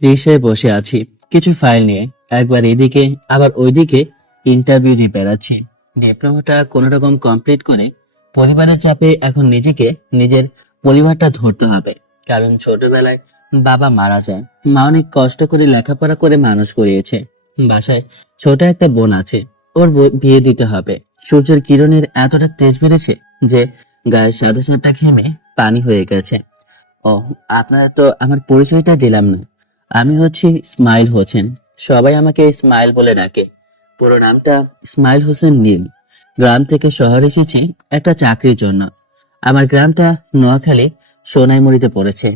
রিক্সায় বসে আছি কিছু ফাইল নিয়ে, একবার এদিকে আবার ওইদিকে ইন্টারভিউ দিয়ে বেড়াচ্ছি। ডিপ্লোমাটা কোনো রকম কমপ্লিট করে পরিবারের চাপে এখন নিজেকে, নিজের পরিবারটা ধরতে হবে। কারণ ছোটবেলায় বাবা মারা যায়, মা অনেক কষ্ট করে লেখাপড়া করে মানুষ করিয়েছে। বাসায় ছোট একটা বোন আছে, ওর বিয়ে দিতে হবে। সূর্যের কিরণের এতটা তেজ বেড়েছে যে গায়ের সাদা সাদা ঘেমে পানি হয়ে গেছে। ও, আপনারা তো আমার পরিচয়টা দিলাম না। আমি হচ্ছি ইসমাইল হোসেন। সবাই আমাকে ইসমাইল বলে ডাকে। পুরো নামটা ইসমাইল হোসেন নীল। গ্রাম থেকে শহরে এসেছি একটা চাকরির জন্য। আমার গ্রামটা নোয়াখালী সোনাইমুড়িতে পড়েছে।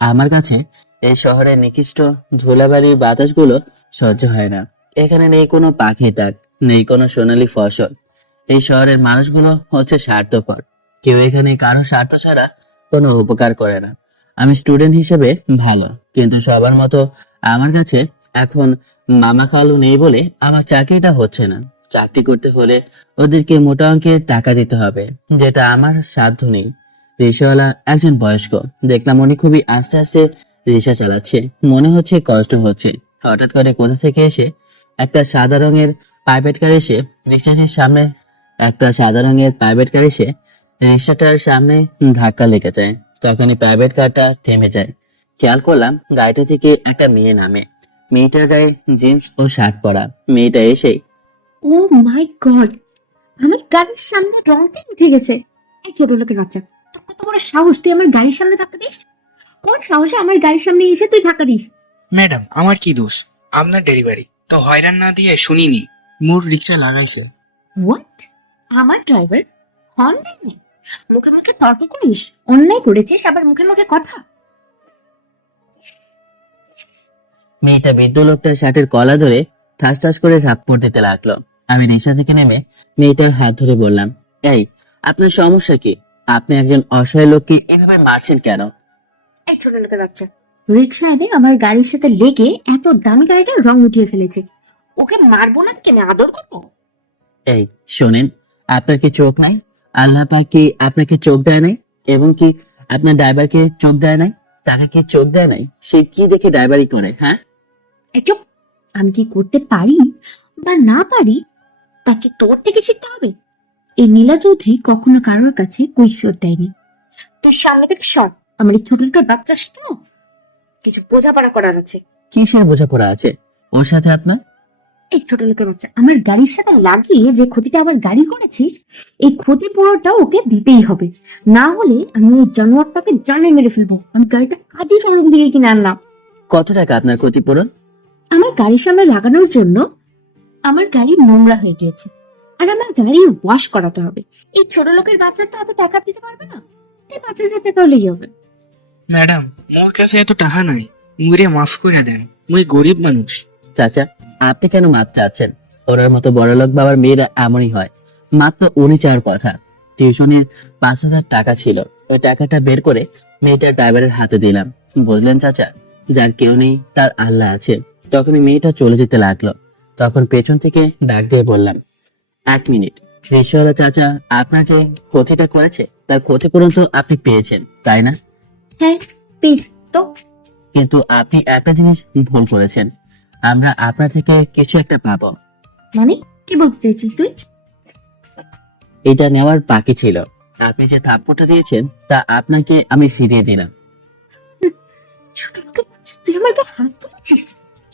আমার কাছে এই শহরের নিকৃষ্ট ধুলাবালির বাতাসগুলো সহ্য হয় না। এখানে নেই কোনো পাখির ডাক, নেই কোনো সোনালী ফসল। এই শহরের মানুষগুলো হচ্ছে স্বার্থপর। কেউ এখানে কারো স্বার্থ ছাড়া কোনো উপকার করে না। আমি স্টুডেন্ট হিসেবে ভালো, কিন্তু সবার মতো আমার কাছে এখন মামা খালু নেই বলে আমার চাকরিটা হচ্ছে না। চাকরি করতে হলে ওদেরকে মোটা অঙ্কের টাকা দিতে হবে, যেটা আমার সাধ্য নেই। রিক্সাওয়ালা একজন বয়স্ক, দেখলাম উনি খুবই আস্তে আস্তে রিক্সা চালাচ্ছে, মনে হচ্ছে কষ্ট হচ্ছে। হঠাৎ করে কোথা থেকে এসে একটা সাদা রঙের প্রাইভেট কার এসে রিক্সাটির সামনে একটা সাদা রঙের প্রাইভেট কার এসে রিক্সাটার সামনে ধাক্কা লেগে যায়। তখনই প্রাইভেট কারটা থেমে যায়। খেয়াল করলাম গাড়িটা থেকে একটা মেয়ে নামে। মেয়েটার গায়ে জিন্স ও শার্ট পরা। মেয়েটা এসে, ও মাই গড, আমার গাড়ির সামনে রংটাই উঠে গেছে। এই ছোট লোকের বাচ্চা, তোর কত বড় সাহস, তুই আমার গাড়ির সামনে ধাক্কা দিস? কোন সাহসে আমার গাড়ির সামনে এসে তুই ধাক্কা দিস? ম্যাডাম, আমার কি দোষ? আপনার ডেলিভারি তো হয়রান না দিয়ে শুনিনি মোর রিক্সা লাগাইছে। হোয়াট? আমার ড্রাইভার হর্ন দেয় নাই? মুখে মুখে তর্ক করিস? অন্যায় করেছিস আবার মুখে মুখে কথা? মেয়েটা বৃদ্ধ লোকটার শার্টের কলা ধরে ঠাস ঠাস করে থাপ্পড় দিতে লাগলো। আমি রিক্সা থেকে নেমে মেয়েটার হাত ধরে বললাম, এই, আপনার সমস্যা কি? আপনি একজন অসহায় লোককে এভাবে মারছেন কেন? এই ছোট লোকের বাচ্চা, রিক্সা এনে আমার গাড়ির সাথে লেগে এত দামি গাড়িটার রং উঠিয়ে ফেলেছে। ওকে মারবো না, কেন আদর করবো? এই শোনেন, আপনার কি চোখ নাই? আল্লাহ পাক কি আপনাকে চোখ দেয় নাই? এবং কি আপনার ড্রাইভারকে চোখ দেয় নাই? তাকে কি চোখ দেয় নাই? সে কি দেখে ড্রাইভারি করে? হ্যাঁ, এই চুপ! আমি কি করতে পারি বা না পারি তা কি তোর থেকে শিখতে হবে? এই নীলা চৌধুরী কখনো কারোর কাছে কৈফিয়ত দেয়নি। তুই সামনে থেকে সর, আমার এই ছোট লোকের বাচ্চা আসতো না, কিছু বোঝাপড়া করার আছে। কিসের বোঝাপড়া আছে ওর সাথে আপনার? এই ছোট লোকের বাচ্চা, আমার গাড়ির সাথে লাগিয়ে যে ক্ষতিটা আমার গাড়ি করেছিস, এই ক্ষতিপূরণটা ওকে দিতেই হবে। না হলে আমি ওই জানোয়ারটাকে জানে মেরে ফেলবো। আমি গাড়িটা আজই শোরুম থেকে কিনে আনলাম। কত টাকা আপনার ক্ষতিপূরণ? আমার গাড়ির সামনে লাগানোর জন্য আমার গাড়ি নোংরা হয়ে গিয়েছে, আর আমার গাড়ি ওয়াশ করাতে হবে। এই ছোট লোকের বাচ্চা তো এত টাকা দিতে পারবে না, তাই 5,000 টাকা হলেই হবে। ম্যাডাম, মোর কাছে এত টাকা নাই, মুইরে মাফ করে দেন, মুই গরিব মানুষ। চাচা, আপনি কেন মাপ চাচ্ছেন? ওনার মতো বড়লোক বাবার মেয়েরা এমনই হয়। মাত্র উনি চাওয়ার কথা। টিউশনের 5,000 টাকা ছিল, ওই টাকাটা বের করে মেয়েটার ড্রাইভারের হাতে দিলাম। বুঝলেন চাচা, যার কেউ নেই তার আল্লাহ আছে। তখনই মেয়েটা চলে যেতে লাগলো। তখন পেছন থেকে ডাক দিয়ে বললাম, 1 মিনিট। রিক্সাওয়ালা চাচা, আপনার যে ক্ষতিটা করেছে তার ক্ষতিপূরণ তো আপনি পেয়েছেন, তাই না? হ্যাঁ, প্লিজ। তো কিন্তু আপনি একটা জিনিস ভুল করেছেন। আমরা আপনার থেকে কিছু একটা পাবো। মানে কি বলতে চাইছিস তুই? এটা নেওয়ার বাকি ছিল। আপনি যে থাপ্পড়টা দিয়েছেন তা আপনাকে আমি ফিরিয়ে দিলাম। ছোট লোকের বাচ্চা, তুই আমার গায়ে হাত তুলেছিস?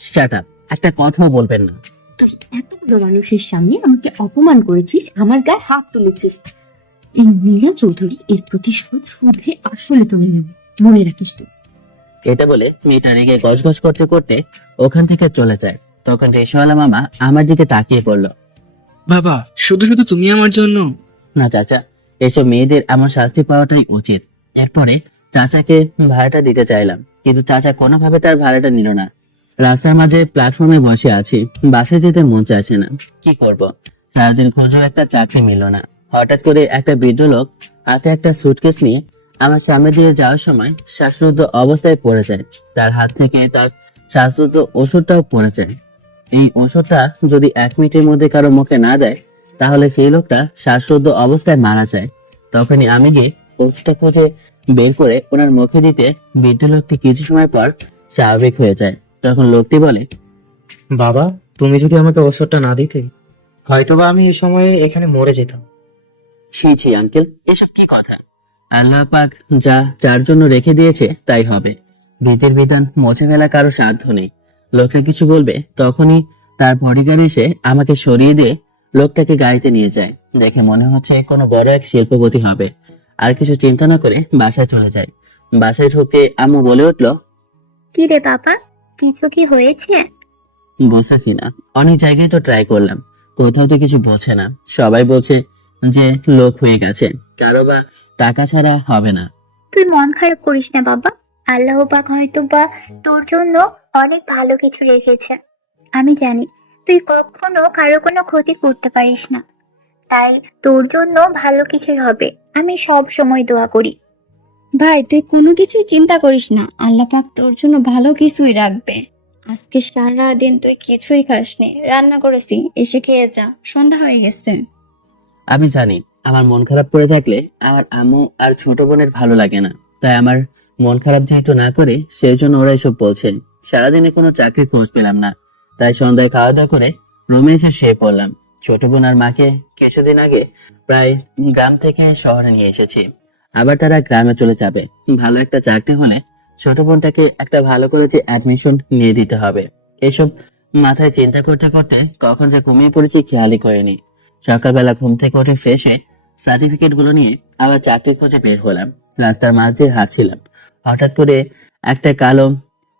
Shut up! একটা কথাও বলবেন না। তুই এত বড় মানুষের সামনে আমাকে অপমান করেছিস, আমার গায়ে হাত তুলেছিস। এই নীলা চৌধুরী এর প্রতিশোধ শুধু আসলে তুমি নেবে, মনে রাখিস তুই। এটা বলে মেয়েটা রেগে গজগজ করতে করতে ওখান থেকে চলে যায়। তখন রিক্সাওয়ালা মামা আমার দিকে তাকিয়ে পড়ল। বাবা, শুধু শুধু তুমি আমার জন্য? না চাচা, এসব মেয়েদের এমন শাস্তি পাওয়াটাই উচিত। এরপরে চাচাকে ভাড়াটা দিতে চাইলাম, কিন্তু চাচা কোনোভাবে তার ভাড়াটা নিল না। রাস্তার মাঝে প্ল্যাটফর্মে বসে আছি, বাসে যেতে মন চাইছে না। কি করব? সারাদিন খুঁজেও একটা চাকরি মিলল না। হঠাৎ করে একটা বৃদ্ধ লোক হাতে একটা সুটকেস নিয়ে আমার সামনে দিয়ে যাওয়ার সময় শ্বাসরুদ্ধ অবস্থায় পড়ে যায়। তার হাত থেকে তার শ্বাসরুদ্ধ ওষুধটাও পড়ে যায়। এই ওষুধটা যদি 1 মিনিটের মধ্যে কারো মুখে না দেয়, তাহলে সেই লোকটা শ্বাসরুদ্ধ অবস্থায় মারা যায়। তখনই আমি গিয়ে ওষুধটা খুঁজে বের করে ওনার মুখে দিতে বৃদ্ধ লোকটি কিছু সময় পর স্বাভাবিক হয়ে যায়। তখন লোকটি বলে, বাবা, তুমি যদি আমাকে ওষুধটা না দিতে, হয়তোবা আমি এই সময়ে এখানে মরে যেতাম। ছি ছি আঙ্কেল, এসব কি কথা? আল্লাহ পাক যা যার জন্য রেখে দিয়েছে তাই হবে। ভীতির বিধান মুছে ফেলা কারো সাধ্য নেই। লোকটা কিছু বলবে তখনই তার বডিগার্ড এসে আমাকে সরিয়ে দিয়ে লোকটাকে গাড়িতে নিয়ে যায়। দেখে মনে হচ্ছে কোনো বড় এক শিল্পপতি হবে। আর কিছু চিন্তা না করে বাসায় চলে যায়। বাসায় ঢুকতে আম্মু বলে উঠলো, কি রে বাবা, কিছু কি হয়েছে? বুঝতেছি না, অনেক জায়গায় তো ট্রাই করলাম, কোথাও তো কিছু বলছে না। সবাই বলছে যে লোক হয়ে গেছে, কারো বা টাকা ছাড়া হবে না। তুই মন খারাপ করিস না বাবা, আল্লাহ পাক হয়তো বা তোর জন্য অনেক ভালো কিছু রেখেছে। আমি জানি তুই কখনো কারো কোনো ক্ষতি করতে পারিস না, তাই তোর জন্য ভালো কিছু হবে। আমি সব সময় দোয়া করি। ভাই, তুই কোনো কিছুই চিন্তা করিস না, আল্লাহ পাক তোর জন্য ভালো কিছুই রাখবে। আজকে সারা দিন তুই কিছুই খাসনি, রান্না করেছি, এসে খেয়ে যা, সন্ধ্যা হয়ে গেছে। আমি জানি আমার মন খারাপ করে থাকলে আমার আম্মু আর ছোট বোনের ভালো লাগে না, তাই আমার মন খারাপ যেহেতু না করে সেই জন্য ওরা এসব বলছে। সারাদিনে কোনো চাকরির খোঁজ পেলাম না, তাই সন্ধ্যায় খাওয়া দাওয়া করে রুমে এসে শুয়ে পড়লাম। ছোট বোন আর মাকে কিছুদিন আগে প্রায় গ্রাম থেকে শহরে নিয়ে এসেছি, আবার তারা গ্রামে চলে যাবে। ভালো একটা চাকরি হলে ছোট বোনটাকে একটা ভালো কলেজে অ্যাডমিশন নিয়ে দিতে হবে। এসব মাথায় চিন্তা করতে করতে কখন যে ঘুমিয়ে পড়েছি খেয়ালই করিনি। সকালবেলা ঘুম থেকে উঠে ফ্রেশ হয়ে সার্টিফিকেট গুলো নিয়ে আবার চাকরির খোঁজে বের হলাম। রাস্তার মাঝ দিয়ে হাঁটছিলাম, হঠাৎ করে একটা কালো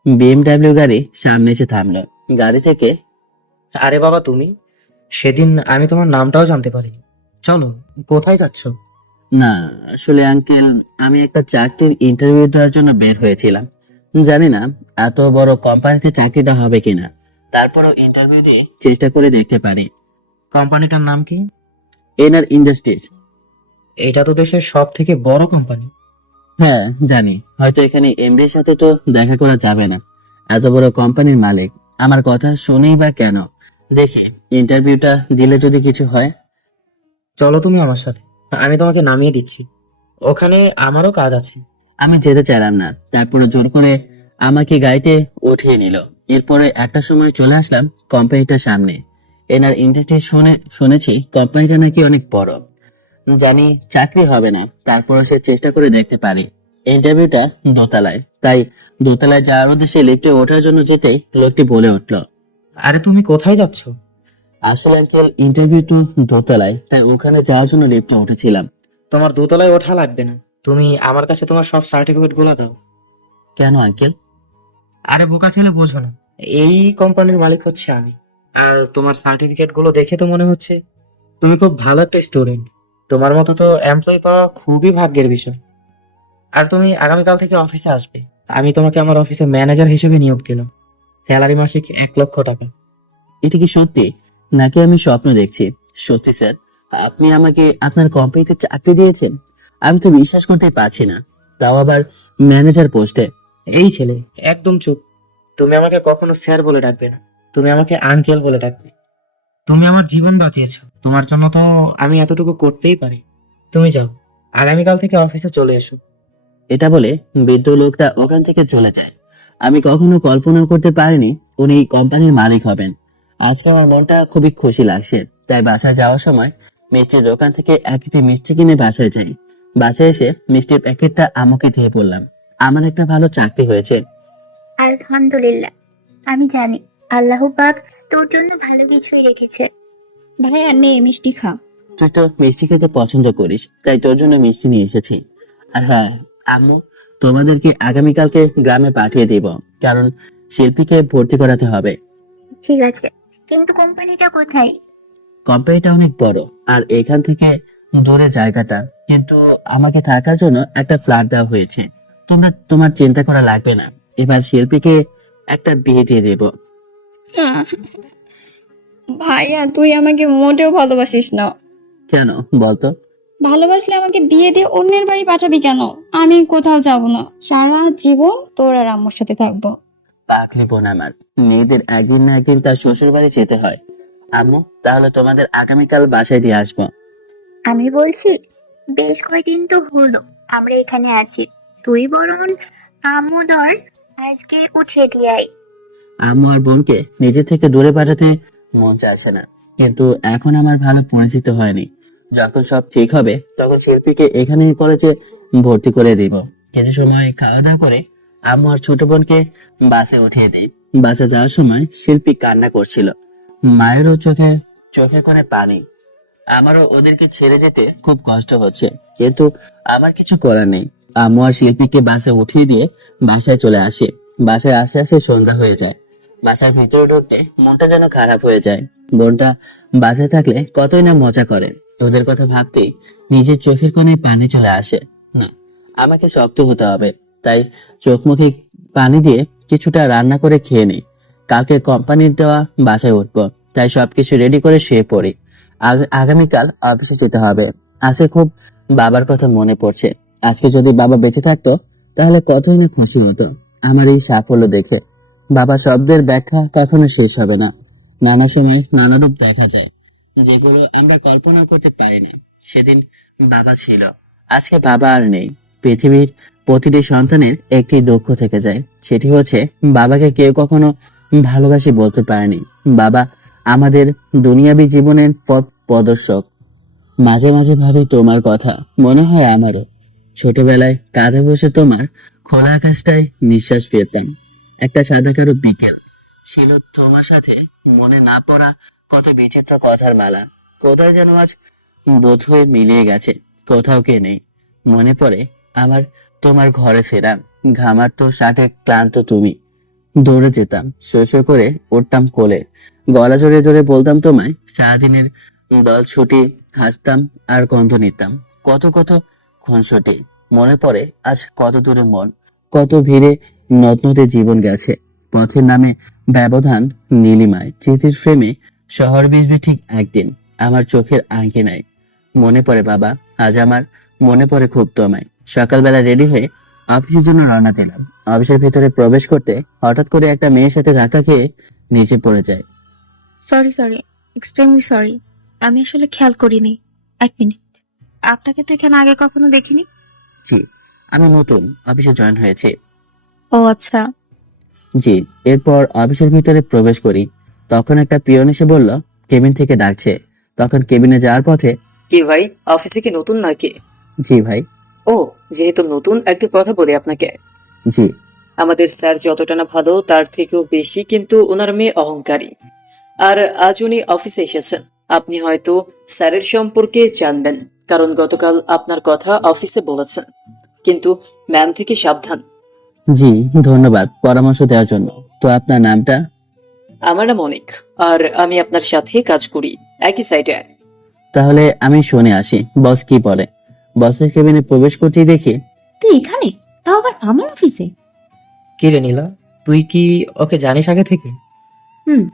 বিএমডাব্লিউ গাড়ি সামনে এসে থামলো। গাড়ি থেকে, আরে বাবা, তুমি! সেদিন আমি তোমার নামটাও জানতে পারিনি। চলো, কোথায় যাচ্ছ? না আসলে আঙ্কেল, আমি একটা চাকরির ইন্টারভিউ দেওয়ার জন্য বের হয়েছিলাম। জানি না এত বড় কোম্পানিতে চাকরিটা হবে কিনা, তারপরও ইন্টারভিউ দিয়ে চেষ্টা করে দেখতে পারি। কোম্পানিটার নাম কি? NR industries. এটা তো দেশের সব থেকে বড় কোম্পানি। হ্যাঁ জানি, হয়তো এখানে এমডির সাথে তো দেখা করা যাবে না, এত বড় কোম্পানির মালিক আমার কথা শুনেই বা কেন। দেখে ইন্টারভিউটা দিলে যদি কিছু হয়। চলো তুমি আমার সাথে, আমি তোমাকে নামিয়ে দিচ্ছি। ওখানে আমারও কাজ আছে। আমি যেতে চাইলাম না, তারপরে জোর করে আমাকে গাড়িতে উঠিয়ে নিল। এরপরে একটা সময় চলে আসলাম কোম্পানিটার সামনে। এনার ইন্ডাস্ট্রি শুনেছি কোম্পানিটা নাকি অনেক বড়। জানি চাকরি হবে না, তারপরে সে চেষ্টা করে দেখতে পারি। ইন্টারভিউটা দোতলায়, তাই দোতলায় যাওয়ার উদ্দেশ্যে লিফটে ওঠার জন্য যেতেই লোকটি বলে উঠলো, আরে তুমি কোথায় যাচ্ছ? আসলে আঙ্কেল ইন্টারভিউ তো দোতলায়, তাই ওখানে যাওয়ার জন্য লিফটে উঠেছিলাম। তোমার দোতলায় ওঠা লাগবে না, তুমি আমার কাছে তোমার সব সার্টিফিকেট গুলো দাও। কেন আঙ্কেল? আরে বোকা ছেলে, বোঝো না? এই কোম্পানির মালিক হচ্ছে আমি। আর তোমার সার্টিফিকেট গুলো দেখে তো মনে হচ্ছে তুমি খুব ভালো একটা স্টুডেন্ট। তোমার মতো তো এমপ্লয়ি পাওয়া খুবই ভাগ্যের বিষয়। আর তুমি আগামীকাল থেকে অফিসে আসবে। আমি তোমাকে আমার অফিসে ম্যানেজার হিসেবে নিয়োগ দিলাম। স্যালারি মাসিক 1,00,000 টাকা। এটা কি সত্যি নাকি আমি স্বপ্ন দেখছি? সত্যি স্যার, আপনি আমাকে আপনার কোম্পানিতে চাকরি দিয়েছেন? আমি তো বিশ্বাস করতে পারছি না, তাও আবার ম্যানেজার পোস্টে। এই ছেলে, একদম চুপ! তুমি আমাকে কখনো স্যার বলে ডাকবে না, তুমি আমাকে আঙ্কেল বলে ডাকবে। তুমি আমার জীবন বাঁচিয়েছো, তোমার জন্য তো আমি এতটুকু করতেই পারি। তুমি যাও, আগামীকাল থেকে অফিসে চলে এসো। এটা বলে বৃদ্ধ লোকটা ওখান থেকে চলে যায়। আমি কখনো কল্পনা করতে পারিনি উনি এই কোম্পানির মালিক হবেন। আজকে আমার মনটা খুবই খুশি লাগছে, তাই বাসায় যাওয়ার সময় মিষ্টির দোকান থেকে 1 কেজি মিষ্টি কিনে বাসায় যাই। বাসায় এসে মিষ্টির প্যাকেটটা আমাকে দিয়ে বললাম, আমার একটা ভালো চাকরি হয়েছে। আলহামদুলিল্লাহ, আমি জানি আল্লাহ পাক তোর জন্য ভালো কিছুই রেখেছে। ভাইয়া নে, মিষ্টি খা। তুই তো মিষ্টি খেতে পছন্দ করিস, তাই তোর জন্য মিষ্টি নিয়ে এসেছি। আর হ্যাঁ আম্মু, তোমাদেরকে আগামীকালকে গ্রামে পাঠিয়ে দিব, কারণ শিল্পীকে ভর্তি করাতে হবে। ঠিক আছে, কিন্তু কোম্পানিটা কোথায়? কোম্পানিটা অনেক বড়, আর এখান থেকে দূরে জায়গাটা, কিন্তু আমাকে থাকার জন্য একটা ফ্ল্যাট দেওয়া হয়েছে। তোমার চিন্তা করা লাগবে না, এবার শিল্পীকে একটা বিয়ে দিয়ে দেব। ভাইয়া, তুই আমাকে মোটেও ভালোবাসিস না। কেন বলতো? ভালোবাসলে আমাকে বিয়ে দিয়ে অন্যের বাড়ি পাঠাবি কেন? আমি কোথাও যাব না, সারা জীবন তোর আর আম্মুর সাথে থাকবো। পাগলি বোন আমার, মেয়েদের একদিন না একদিন তার শ্বশুর বাড়ি যেতে হয়। আম্মু, তাহলে তোমাদের আগামীকাল বাসায় দিয়ে আসবো। আমি বলছি, বেশ কয়দিন তো হলো আমরা এখানে আছি, তুই বরং আমুদর আজকে উঠিয়ে দিয়ে আয়। আম্মু আর বোনকে নিজে থেকে দূরে পাঠাতে মন চাইছে না, কিন্তু এখন আমার ভালো পরিচিত হয়নি। যখন সব ঠিক হবে তখন শিল্পীকে এখানে কলেজে ভর্তি করে দিব। কিছু সময় খাওয়া দাওয়া করে আম্মু আর ছোট বোনকে বাসে উঠিয়ে দিই। বাসে যাওয়ার সময় শিল্পী কান্না করছিল, মায়েরও চোখে চোখে করে পানি। আমারও ওদেরকে ছেড়ে যেতে খুব কষ্ট হচ্ছে, কিন্তু আমার কিছু করার নেই। আম্মু আর শিল্পীকে বাসে উঠিয়ে দিয়ে বাসায় চলে আসি। বাসায় আসতে আসতে সন্ধ্যা হয়ে যায়। বাসার ভিতরে ঢুকতে মনটা যেন খারাপ হয়ে যায়। বোনটা বাসায় থাকলে কতই না মজা করে। ওদের কথা ভাবতেই নিজের চোখের কোণে পানি চলে আসে। না, আমাকে শক্ত হতে হবে। তাই চোখ মুখে পানি দিয়ে কিছুটা রান্না করে খেয়ে নিই। কালকে কোম্পানির দেওয়া বাসায় উঠবো, তাই সবকিছু রেডি করে শুয়ে পড়ি। আগামীকাল অফিসে যেতে হবে। আজকে খুব বাবার কথা মনে পড়ছে। আজকে যদি বাবা বেঁচে থাকতো তাহলে কতই না খুশি হতো আমার এই সাফল্য দেখে। বাবা শব্দের ব্যাখ্যা কখনো শেষ হবে না। নানা সময় নানা রূপ দেখা যায়, যেগুলো আমরা কল্পনা করতে পারি না। সেদিন বাবা ছিল, আজকে বাবা আর নেই। পৃথিবীর প্রতিটি সন্তানের একটি দুঃখ থেকে যায়, সেটি হচ্ছে বাবাকে কেউ কখনো ভালোবাসি বলতে পারেনি। বাবা আমাদের দুনিয়াবী জীবনের পথ প্রদর্শক। মাঝে মাঝে ভাবি তোমার কথা, মনে হয় আমারও ছোটবেলায় কাঁধে বসে তোমার খোলা আকাশটায় নিঃশ্বাস ফেলতাম। একটা সাদা কালো বিকেল ছিল, তোমার সাথে মনে না পড়া কত বিচিত্র কথার মালা। কোথায় যেন আজ বোধ হয়ে মিলিয়ে গেছে, কোথাও কে নেই। মনে পড়ে আমার তোমার ঘরে ফেরা, ঘামার তো শার্টে ক্লান্ত তুমি। দৌড়ে যেতাম, শো শো করে উঠতাম কোলে, গলা জড়িয়ে ধরে বলতাম তোমায় সারাদিনের দল ছুটি, হাসতাম আর গন্ধ নিতাম। কত কত খুনসুটি মনে পড়ে আজ, কত দূরে মন, কত ভিড়ে নদনদে জীবন গেছে। পথের নামে ব্যবধান নীলিমায়, স্মৃতির ফ্রেমে শহর বিজবে ঠিক একদিন আমার চোখের আঙ্গিনায়। মনে পড়ে বাবা, আজ আমার মনে পড়ে খুব তোমায়। সকালবেলা রেডি হয়ে অফিসের জন্য রওনা দিলাম। অফিসের ভিতরে প্রবেশ করতে হঠাৎ করে একটা মেয়ের সাথে ধাক্কা খেয়ে নিচে পড়ে যায়। Sorry sorry, extremely sorry. আমি আসলে খেয়াল করিনি। এক মিনিট, আপনাকে তো এখানে আগে কখনো দেখিনি। জি, আমি নতুন অফিসে জয়েন হয়েছে। ও আচ্ছা। জি। এরপর অফিসের ভিতরে প্রবেশ করি, তখন একটা পিয়ন এসে বলল কেবিন থেকে ডাকছে। তখন কেবিনে যাওয়ার পথে, কি ভাই, অফিসে কি নতুন নাকি? জি ভাই। ও, যেহেতু নতুন একটা কথা বলি আপনাকে। জি। আমাদের স্যার যতটা না ভালো তার থেকেও বেশি কিন্তু ওনার মেয়ে অহংকারী। আর আজ উনি অফিসে এসেছেন, আপনি হয়তো স্যারের সম্পর্কে জানবেন, কারণ গতকাল আপনার কথা অফিসে বলেছেন। কিন্তু ম্যাম থেকে সাবধান। জি, ধন্যবাদ পরামর্শ দেওয়ার জন্য। তো আপনার নামটা? আমার নাম অনিক, আর আমি আপনার সাথে কাজ করি একই সাইটে। তাহলে আমি শুনে আসি বস কি বলে। বসের কেবিনে প্রবেশ করতেই দেখি, তুই এখানে, তাও আবার আমার অফিসে? কি রে নীলা, তুই কি ওকে জানিস আগে থেকে? হুম,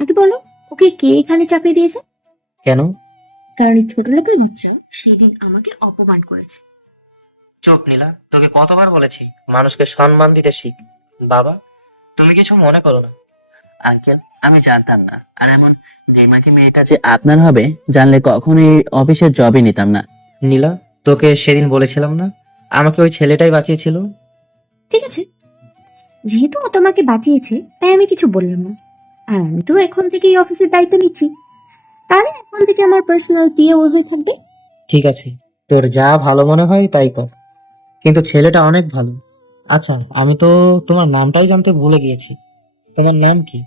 আগে বলো, ওকে কে এখানে চাপিয়ে দিয়েছে? কেন? কারণ এই ছোট লোকের বাচ্চা সেদিন আমাকে অপমান করেছে। চুপ নীলা, তোকে কতবার বলেছি মানুষকে সম্মান দিতে শিখ। বাবা, তুমি কিছু মনে করো না। আঙ্কেল আমি জানতাম না, আর এমন দিমাগি মেয়েটা যে আপনার হবে জানলে কখনোই এই অফিসের জবই নিতাম না। নীলা, তোকে সেদিন বলেছিলাম না আমাকে ওই ছেলেটাই বাঁচিয়েছিল? ঠিক আছে, যেহেতু ও তোমাকে বাঁচিয়েছে তাই আমি কিছু বললাম না। আর আমি তো এখন থেকে এই অফিসের দায়িত্ব নিচ্ছি, তাহলে এখন থেকে আমার পার্সোনাল পিএ ও হয়ে থাকবে। ঠিক আছে, তোর যা ভালো মনে হয় তাই কর, কিন্তু ছেলেটা অনেক ভালো। আচ্ছা, আমি তো তোমার নামটাই জানতে ভুলে গিয়েছি। তোমার নাম কি?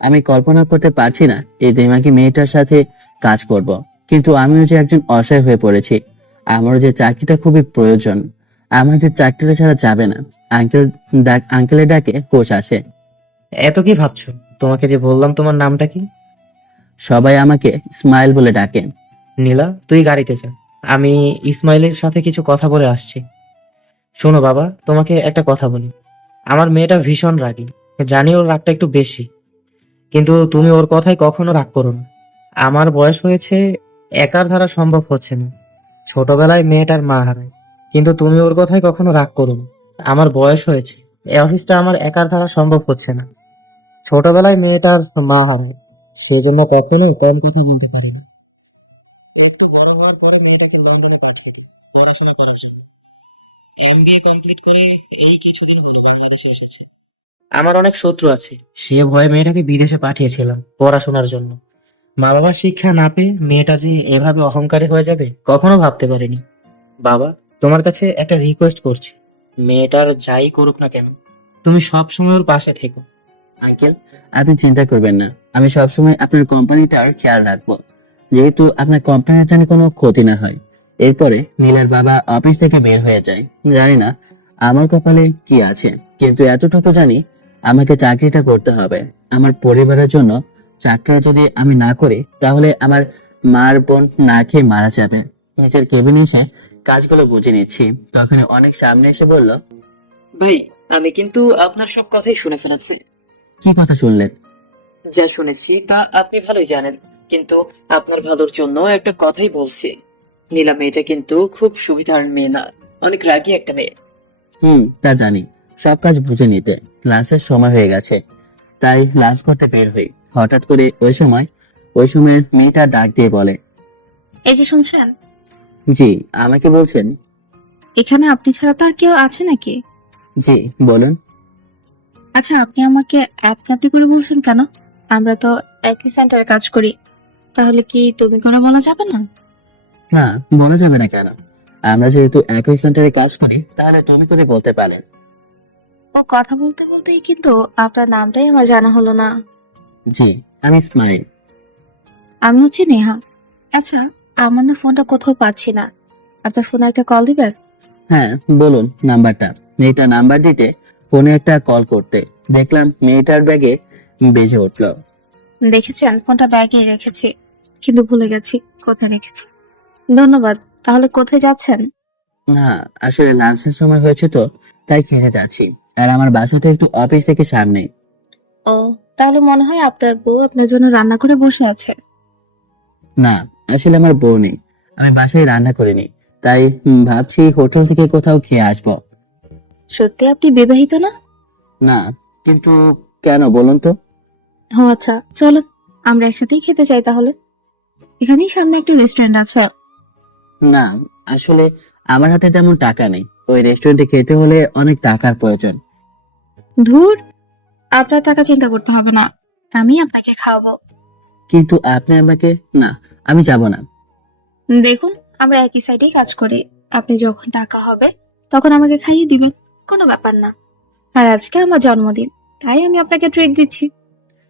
আমি কল্পনা করতে পারছি না এই দিমাগি মেয়েটার সাথে কাজ করব, কিন্তু আমিও যে একজন অসহায় হয়ে পড়েছি। আমারও যে চাকরিটা খুবই প্রয়োজন, আমার যে চাকরিটা ছাড়া যাবে না। আঙ্কেল আঙ্কেলের ডাকে কোচ আসে। এত কি ভাবছো? তোমাকে যে বললাম তোমার নামটা কি। সবাই আমাকে স্মাইল বলে ডাকে। নীলা, তুই গাড়িতে যা, আমি ইসমাইলের সাথে কিছু কথা বলে আসছি। শোনো বাবা, তোমাকে একটা কথা বলি। আমার মেয়েটা ভীষণ রাগী, জানি ওর রাগটা একটু বেশি, কিন্তু তুমি ওর কথায় কখনো রাগ করো না। আমার বয়স হয়েছে, একার ধারা সম্ভব হচ্ছে না। ছোটবেলায় মেয়েটার মা হারায়, কিন্তু তুমি ওর কথায় কখনো রাগ করো না। আমার বয়স হয়েছে, এই অফিসটা আমার একার ধারা সম্ভব হচ্ছে না। ছোটবেলায় মেয়েটার মা হারায়, সেজন্য কখনোই কম কথা বলতে পারি না। একটু বড় হওয়ার পরে মেয়েটাকে লন্ডনে পাঠিয়ে দিই পড়াশোনা করার জন্য। এমবিএ কমপ্লিট করে এই কিছুদিন হলো বাংলাদেশে এসেছে। আমার অনেক শত্রু আছে, সে ভয়ে মেয়েটাকে বিদেশে পাঠিয়েছিলাম পড়াশোনার জন্য। মা বাবার শিক্ষা না পেয়ে মেয়েটা যে এভাবে অহংকারী হয়ে যাবে কখনো ভাবতে পারিনি। বাবা, তোমার কাছে একটা রিকোয়েস্ট করছি, মেয়েটার যাই করুক না কেন, তুমি সব সময় ওর পাশে থেকো। আঙ্কেল, আপনি চিন্তা করবেন না, আমি সবসময় আপনার কোম্পানিটার খেয়াল রাখবো, যেহেতু আপনার কোম্পানির যেন কোনো ক্ষতি না হয়। এরপরে নীলার বাবা অফিস থেকে বের হয়ে যায়। জানি না আমার কপালে কি আছে, কিন্তু এতটুকু জানি আমাকে চাকরিটা করতে হবে। আমার পরিবারের জন্য চাকরি যদি আমি না করি তাহলে আমার মার বোন না খেয়ে মারা যাবে। নিজের কেবিনে এসে কাজগুলো বুঝে নিচ্ছি, তখন অনেক সামনে এসে বলল, ভাই, আমি কিন্তু আপনার সব কথাই শুনে ফেলেছি। কি কথা শুনলেন? যা শুনেছি তা আপনি ভালোই জানেন, কিন্তু আপনার ভালোর জন্য একটা কথাই বলছি। নীলা মেয়েটা কিন্তু খুব সুবিধার মেয়ে না, অনেক রাগী একটা মেয়ে। তা জানি। সব কাজ বুঝে নিতে লাঞ্চের সময় হয়ে গেছে, তাই লাঞ্চ করতে বের হই। হঠাৎ করে ওই সময়ের মেয়েটা ডাক দিয়ে বলে, এই যে শুনছেন, জি আমাকে বলছেন? এখানে আপনি ছাড়া তো আর কেউ আছে নাকি? জি বলুন। আচ্ছা, আপনি আমাকে আপনি করে বলছেন কেন? আমরা তো একই সেন্টারে কাজ করি। তাহলে কি তুমি করে বলা যাবে না? না, বলা যাবে না কেন? আমরা যেহেতু একই সেন্টারে কাজ করি তাহলে তুমি করে বলতে পারেন। ও, কথা বলতে বলতেই কিন্তু আপনার নামটাই আমার জানা হলো না। জি, আমি স্মাইল। আমি হচ্ছি নেহা। আচ্ছা, আমার না ফোনটা কোথাও পাচ্ছি না। আপনার ফোনে একটা কল দিবেন? হ্যাঁ বলুন নাম্বারটা। মেয়েটা নাম্বার দিতে ফোনে একটা কল করতে দেখলাম মেয়েটার ব্যাগে বেজে উঠলো। দেখেছেন, ফোনটা ব্যাগে রেখেছি, কিন্তু ভুলে গেছি কোথায় রেখেছি। ধন্যবাদ। তাহলে কোথায় যাচ্ছেন? না, আসলে লাঞ্চের সময় হয়েছে তো, তাই খেতে যাচ্ছি। আর আমার বাসা তো একটু অফিস থেকে সামনে। ও, তাহলে মনে হয় আপনার বউ আপনার জন্য রান্না করে বসে আছে। না, আসলে আমার বউ নেই, আমি বাসায় রান্না করিনি, তাই ভাবছি হোটেল থেকে কোথাও খেয়ে আসবো। সত্যি আপনি বিবাহিত না? না, কিন্তু কেন বলুন তো? ও আচ্ছা, চলো আমরা একসাথেই খেতে চাই তাহলে। এখানেই সামনে একটা রেস্টুরেন্ট আছে। না, আসলে আমার হাতে তেমন টাকা নেই, ওই রেস্টুরেন্টে খেতে হলে অনেক টাকার প্রয়োজন। ধুর, আপনার টাকা চিন্তা করতে হবে না, আমি আপনাকে খাওয়াবো। কিন্তু আপনি আমাকে, না, আমি যাব না। দেখুন, আমরা একই সাইডেই কাজ করি। আপনি যখন টাকা হবে তখন আমাকে খাইয়ে দিবেন, কোনো ব্যাপার না। আর আজকে আমার জন্মদিন, তাই আমি আপনাকে ট্রিট দিচ্ছি।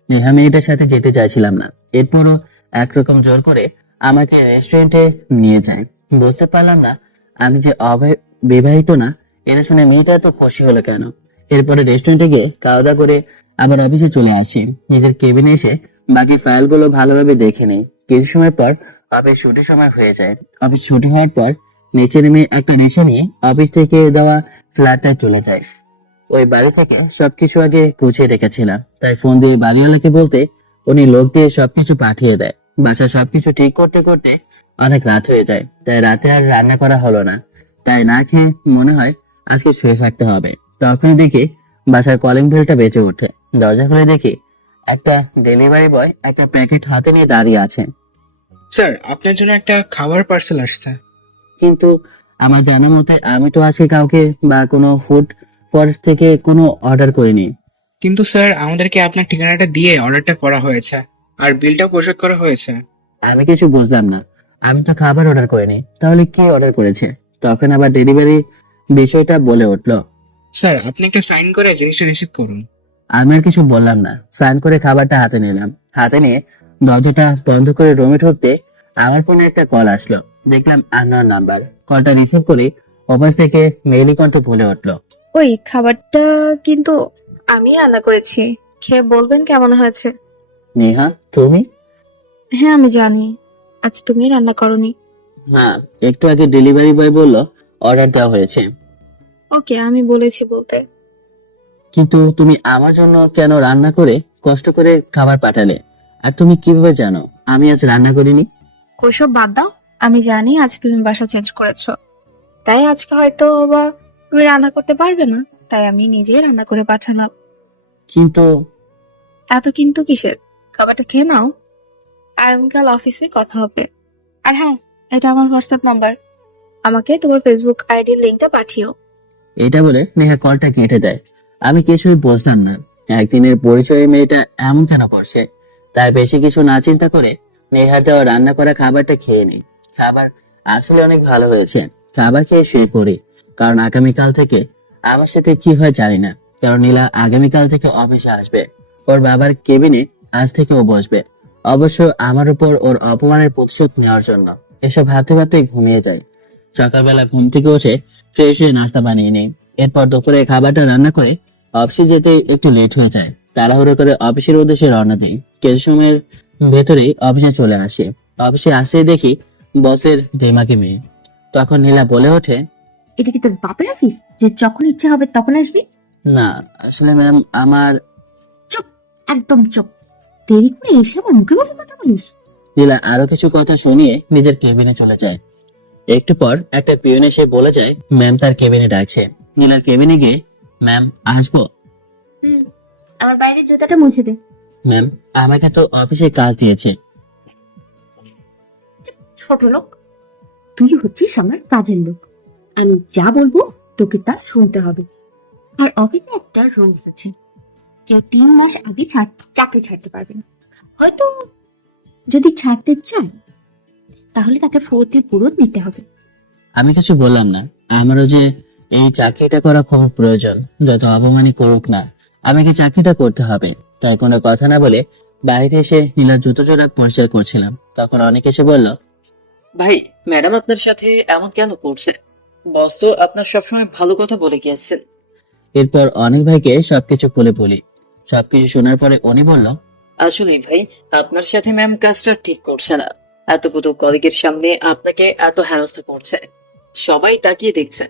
নেহা মেয়েটার সাথে যেতে চাইছিলাম না, এরপরও একরকম জোর করে আমাকে রেস্টুরেন্টে নিয়ে যায়। বুঝতে পারলাম না আমি যে বিবাহিত না, এটা শুনে মেয়েটা এত খুশি হলো কেন। এরপরে রেস্টুরেন্টে গিয়ে খাওয়া দাওয়া করে আবার অফিসে চলে আসি। নিজের কেবিনে এসে বাকি ফাইলগুলো ভালোভাবে দেখে নিই। কিছু সময় পর অফিস ছুটির সময় হয়ে যায়। অফিস ছুটি হওয়ার পর নিচে নেমে একটা রিক্সা নিয়ে অফিস থেকে দেওয়া ফ্ল্যাটটায় চলে যায়। ওই বাড়ি থেকে সবকিছু আগে গুছিয়ে রেখেছিলাম, তাই ফোন দিয়ে বাড়িওয়ালাকে বলতে উনি লোক দিয়ে সবকিছু পাঠিয়ে দেয়। বাসা সবকিছু ঠিক করতে করতে অনেক রাত হয়ে যায়, তাই রাতে আর রান্না করা হলো না। তাই না খেয়ে মনে হয় আজকে শুয়ে থাকতে হবে। তখনই দেখি বাসার কলিং বেলটা বেজে ওঠে। দরজা খুলে দেখি একটা ডেলিভারি বয় একটা প্যাকেট হাতে নিয়ে দাঁড়িয়ে আছে। স্যার, আপনার জন্য একটা খাবার পার্সেল আসছে। কিন্তু আমার জানা মতে আমি তো আজকে কাউকে বা কোনো ফুড ফরেস্ট থেকে কোনো অর্ডার করিনি। কিন্তু স্যার, আমাদেরকে আপনার ঠিকানাটা দিয়ে অর্ডারটা করা হয়েছে, আর বিলটাও পরিশোধ করা হয়েছে। আমি কিছু বুঝলাম না, আমি তো খাবার অর্ডার করিনি, তাহলে কে অর্ডার করেছে? তখন আবার ডেলিভারি বিষয়টা বলে উঠলো। স্যার, আপনি একটা সাইন করে জিনিসটা রিসিভ করুন। আমি আর কিছু বললাম না, স্নান করে খাবারটা হাতে নিলাম। হাতে নিয়ে দরজাটা বন্ধ করে রুমে ঢুকতে আমার ফোনে একটা কল আসলো। দেখলাম আননোন নাম্বার। কলটা রিসিভ করে অফিস থেকে মেইলি কণ্ঠ বলে উঠলো, ওই খাবারটা কিন্তু আমি রান্না করেছি, খেয়ে বলবেন কেমন হয়েছে। নেহা তুমি? হ্যাঁ, আমি জানি আজ তুমি রান্না করনি। হ্যাঁ, একটু আগে ডেলিভারি বয় বলল অর্ডার দেওয়া হয়েছে। ওকে, আমি বলেছি বলতে। কিন্তু তুমি আমার জন্য কেন রান্না করে কষ্ট করে খাবার পাঠালে? আর তুমি কিভাবে জানো আমি আজ রান্না করিনি? ওইসব বাদ দাও, আমি জানি আজ তুমি বাসা চেঞ্জ করেছো, তাই আজকে হয়তো বা তুমি রান্না করতে পারবে না, তাই আমি নিজেই রান্না করে পাঠালাম। কিন্তু এত কিন্তু কিসের, খাবারটা খেয়ে নাও। আগামীকাল অফিসে কথা হবে। আর হ্যাঁ, এটা আমার হোয়াটসঅ্যাপ নাম্বার, আমাকে তোমার ফেসবুক আইডির লিঙ্কটা পাঠিও। এটা বলে নেহা কলটা কেটে দেয়। আমি কিছুই বুঝলাম না, একদিনের পরিচয়ে মেয়েটা এমন কেন করছে? তাই বেশি কিছু না চিন্তা করে নেহার দেওয়া রান্না করা খাবারটা খেয়ে নিই। খাবার আসলে অনেক ভালো হয়েছে। খাবার খেয়ে শুয়ে পড়ি, কারণ আগামীকাল থেকে আমার সাথে কি হয় জানি না। কারণ নীলা আগামীকাল থেকে অফিসে আসবে, ওর বাবার কেবিনে আজ থেকে ও বসবে, অবশ্য আমার উপর ওর অপমানের প্রতিশোধ নেওয়ার জন্য। এসব ভাবতে ভাবতে ঘুমিয়ে যায়। সকালবেলা ঘুম থেকে উঠে ফ্রেশ হয়ে নাস্তা বানিয়ে নেই। এরপর দুপুরে খাবারটা রান্না করে অফিসে যেতে একটু লেট হয়ে যায়। তাড়াহুড়ো করে অফিসের উদ্দেশ্যে রওনা দিই। কিছু সময়ের ভেতরেই অফিসে চলে আসে। অফিসে আসতেই দেখি বসের দেমাকে মেয়ে। তখন নীলা বলে ওঠে, এটা কি তোর বাপের অফিস যে যখন ইচ্ছা হবে তখন আসবি? না আসলে ম্যাম আমার। চুপ, একদম চুপ। দেরি করে এসে আমার মুখে মুখে কথা বলিস? নীলা আরো কিছু কথা শুনিয়ে নিজের কেবিনে চলে যায়। একটু পর একটা পিয়ন এসে বলে যায় ম্যাম তার কেবিনে ডাকছে। নীলার কেবিনে গিয়ে, ম্যাম আসবো? আমার বাইরের জুতাটা মুছে দে। ম্যাম আমাকে তো অফিসে কাজ দিয়েছে। ছোট লোক, তুই হচ্ছিস আমার কাজের লোক। আমি যা বলবো তোকে তা শুনতে হবে। আর অফিসে একটা রুলস আছে, কেউ 3 মাস আগে চাকরি ছাড়তে পারবে না। হয়তো যদি ছাড়তে চায় তাহলে তাকে ক্ষতিপূরণ দিতে হবে। আমি কিছু বললাম না। আমারও যে এই চাকরিটা করা খুব প্রয়োজন, যত অপমানই করুক না আমাকে চাকরিটা করতে হবে। তাই কোনো কথা না বলে বাইরে এসে নীলার জুতো জোড়া পরিষ্কার করছিলাম। তখন অনেক এসে বলল, ভাই, ম্যাডাম আপনার সাথে এমন কেন করছে? বস তো আপনার সবসময় ভালো কথা বলে গিয়েছেন। এরপর অনেক ভাইকে সবকিছু খুলে বলি। সবকিছু শোনার পরে উনি বলল, আসলে ভাই, আপনার সাথে ম্যাম কাজটা ঠিক করছে না। এতগুলো কলিগের সামনে আপনাকে এত হেনস্থা করছে, সবাই তাকিয়ে দেখছে।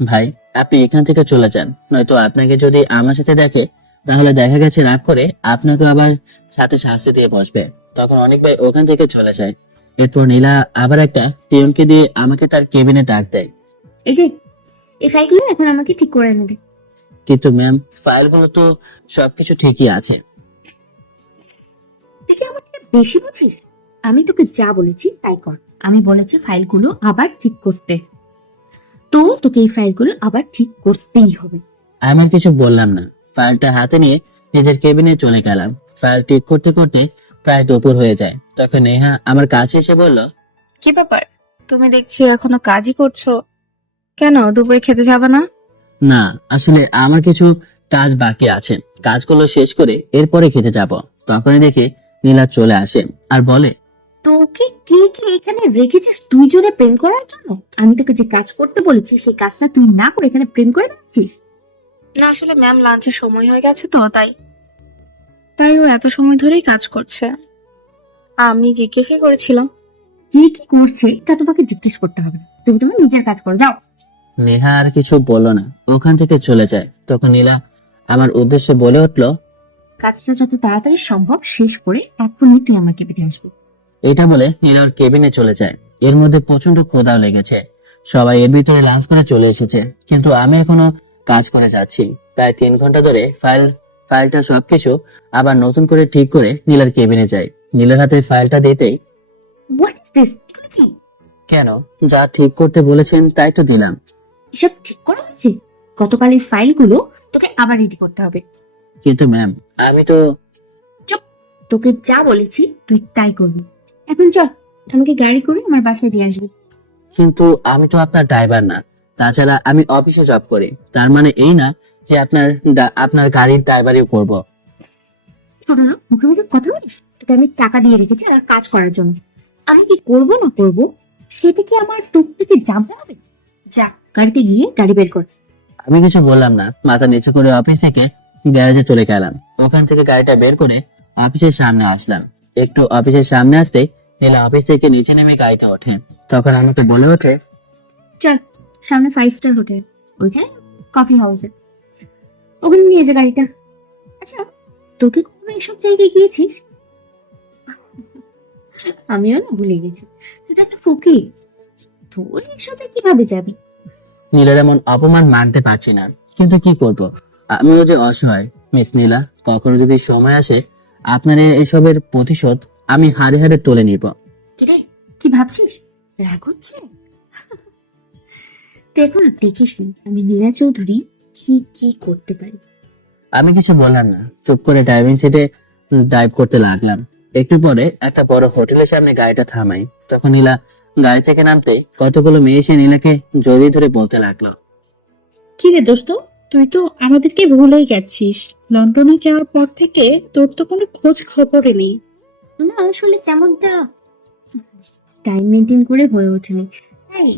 ভাই আপনি এখান থেকে চলে যান, নয়তো আপনাকে যদি আমার সাথে দেখে তাহলে দেখা গেছে রাগ করে আপনাকে আবার সাথে শাস্তি দিয়ে বসবে। তখন অনেক ভাই ওখান থেকে চলে যায়। এরপর নীলা আবার একটা পিয়নকে দিয়ে আমাকে তার কেবিনে ডাক দেয়। এই যে, এই ফাইলগুলো এখন আমাকে ঠিক করে এনে দে। কিন্তু ম্যাম ফাইলগুলো তো সবকিছু ঠিকই আছে। তুই কি আমার থেকে বেশি বুঝিস? আমি তোকে যা বলেছি তাই কর। আমি বলেছি ফাইলগুলো আবার ঠিক করতে, তো তোকে এই ফাইলগুলো আবার ঠিক করতেই হবে। আমি আর কিছু বললাম না, ফাইলটা হাতে নিয়ে নিজের কেবিনে চলে গেলাম। ফাইল ঠিক করতে করতে প্রায় দুপুর হয়ে যায়। তখন নেহা আমার কাছে এসে বলল, কি ব্যাপার, তুমি দেখছি এখনো কাজই করছো? কেন দুপুরে খেতে যাবে না? না আসলে আমার কিছু কাজ বাকি আছে, কাজগুলো শেষ করে এরপরে খেতে যাব। তখনই দেখি নীলা চলে আসে আর বলে, তোকে কে কে এখানে রেখেছিস তুই জোরে প্রেম করার জন্য? আমি তোকে যে কাজ করতে বলেছি সেই কাজটা তুই না করে এখানে প্রেম করে বেড়াচ্ছিস? না আসলে ম্যাম লাঞ্চের সময় হয়ে গেছে তো তাই ও এত সময় ধরেই কাজ করছে। আমি জিজ্ঞেসই করেছিলাম। যে কি করছে তা তোমাকে জিজ্ঞেস করতে হবে না, তুমি তোমার নিজের কাজ করো, যাও। নেহা আর কিছু বলল না, ওখান থেকে চলে যায়। তখন নীলা আমার উদ্দেশ্যে বলে উঠলো, কাজটা যত তাড়াতাড়ি সম্ভব শেষ করে এখনই তুই আমার কেবিনে আসবি। এটা বলে নীলা ওর কেবিনে চলে যায়। এর মধ্যে প্রচন্ড ক্ষুধাও লেগেছে। সবাই এর ভিতরে লাঞ্চ করে চলে এসেছে, কিন্তু আমি এখনো কাজ করে যাচ্ছি। প্রায় 3 ঘন্টা ধরে ফাইলটা সবকিছু আবার নতুন করে ঠিক করে নীলার কেবিনে যাই। নীলার হাতে ফাইলটা দিতেই, হোয়াট ইজ দিস? কি কেন, যা ঠিক করতে বলেছেন তাই তো দিলাম। এসব ঠিক করা হচ্ছে? গতকাল এই ফাইলগুলো তোকে আবার রেডি করতে হবে। কিন্তু ম্যাম আমি তো। তোকে যা বলেছি তুই তাই করবি। এখন চল, আমাকে গাড়ি করে আমার বাসায় দিয়ে আসবি। কিন্তু আমি তো আপনার ড্রাইভার না, তাছাড়া আমি অফিসে জব করি। তার মানে এই না যে আপনার গাড়ির ড্রাইভারিও করব। ছোট না, মুখে মুখে কথা বলিস? তোকে আমি টাকা দিয়ে রেখেছি আর কাজ করার জন্য। আমি কি করব না করব সেটা কি আমার তোর থেকে জানতে হবে? যা, গাড়িতে গিয়ে গাড়ি বের কর। আমি কিছু বললাম না, মাথা নিচু করে অফিস থেকে গ্যারেজে চলে গেলাম। ওখান থেকে গাড়িটা বের করে অফিসের সামনে আসলাম। একটু অফিসের সামনে আসতে নীলা অফিস থেকে নিচে নেমে গাড়িতে ওঠে। তখন আমাকে বলে ওঠে, চল, সামনে 5 স্টার হোটেল, ওইখানে কফি হাউসে, ওখানে নিয়ে যা গাড়িটা। আচ্ছা, তোকে কখনো এসব জায়গায় গিয়েছিস? আমিও না ভুলে গেছি, তুই তো একটা ফকির, তোর এসবে কিভাবে যাবি? নীলার এমন অপমান মানতে পারছি না, কিন্তু কি করব, আমিও যে অসহায়। মিস নীলা, কখনো যদি সময় আসে আপনার এসবের প্রতিশোধ আমি হাড়ে হাড়ে তুলে নিব। কিরে, কি ভাবছিস? রাগ হচ্ছে? তুই এখন আর দেখিস নি আমি নীলা চৌধুরী কি কি করতে পারি। আমি কিছু বললাম না, চুপ করে ড্রাইভিং সিটে ড্রাইভ করতে লাগলাম। একটু পরে একটা বড় হোটেলের সামনে গাড়িটা থামাই। তখন নীলা গাড়ি থেকে নামতে কতগুলো মেয়ে এসে নীলাকে জড়িয়ে ধরে বলতে লাগলো, কি রে দোস্ত, তুই তো আমাদেরকে ভুলেই গেছিস। লন্ডনে যাওয়ার পর থেকে তোর তো কোনো খোঁজ খবরই নেই। না আসলে তেমনটা টাইম মেনটেন করে হয়ে ওঠেনি, তাই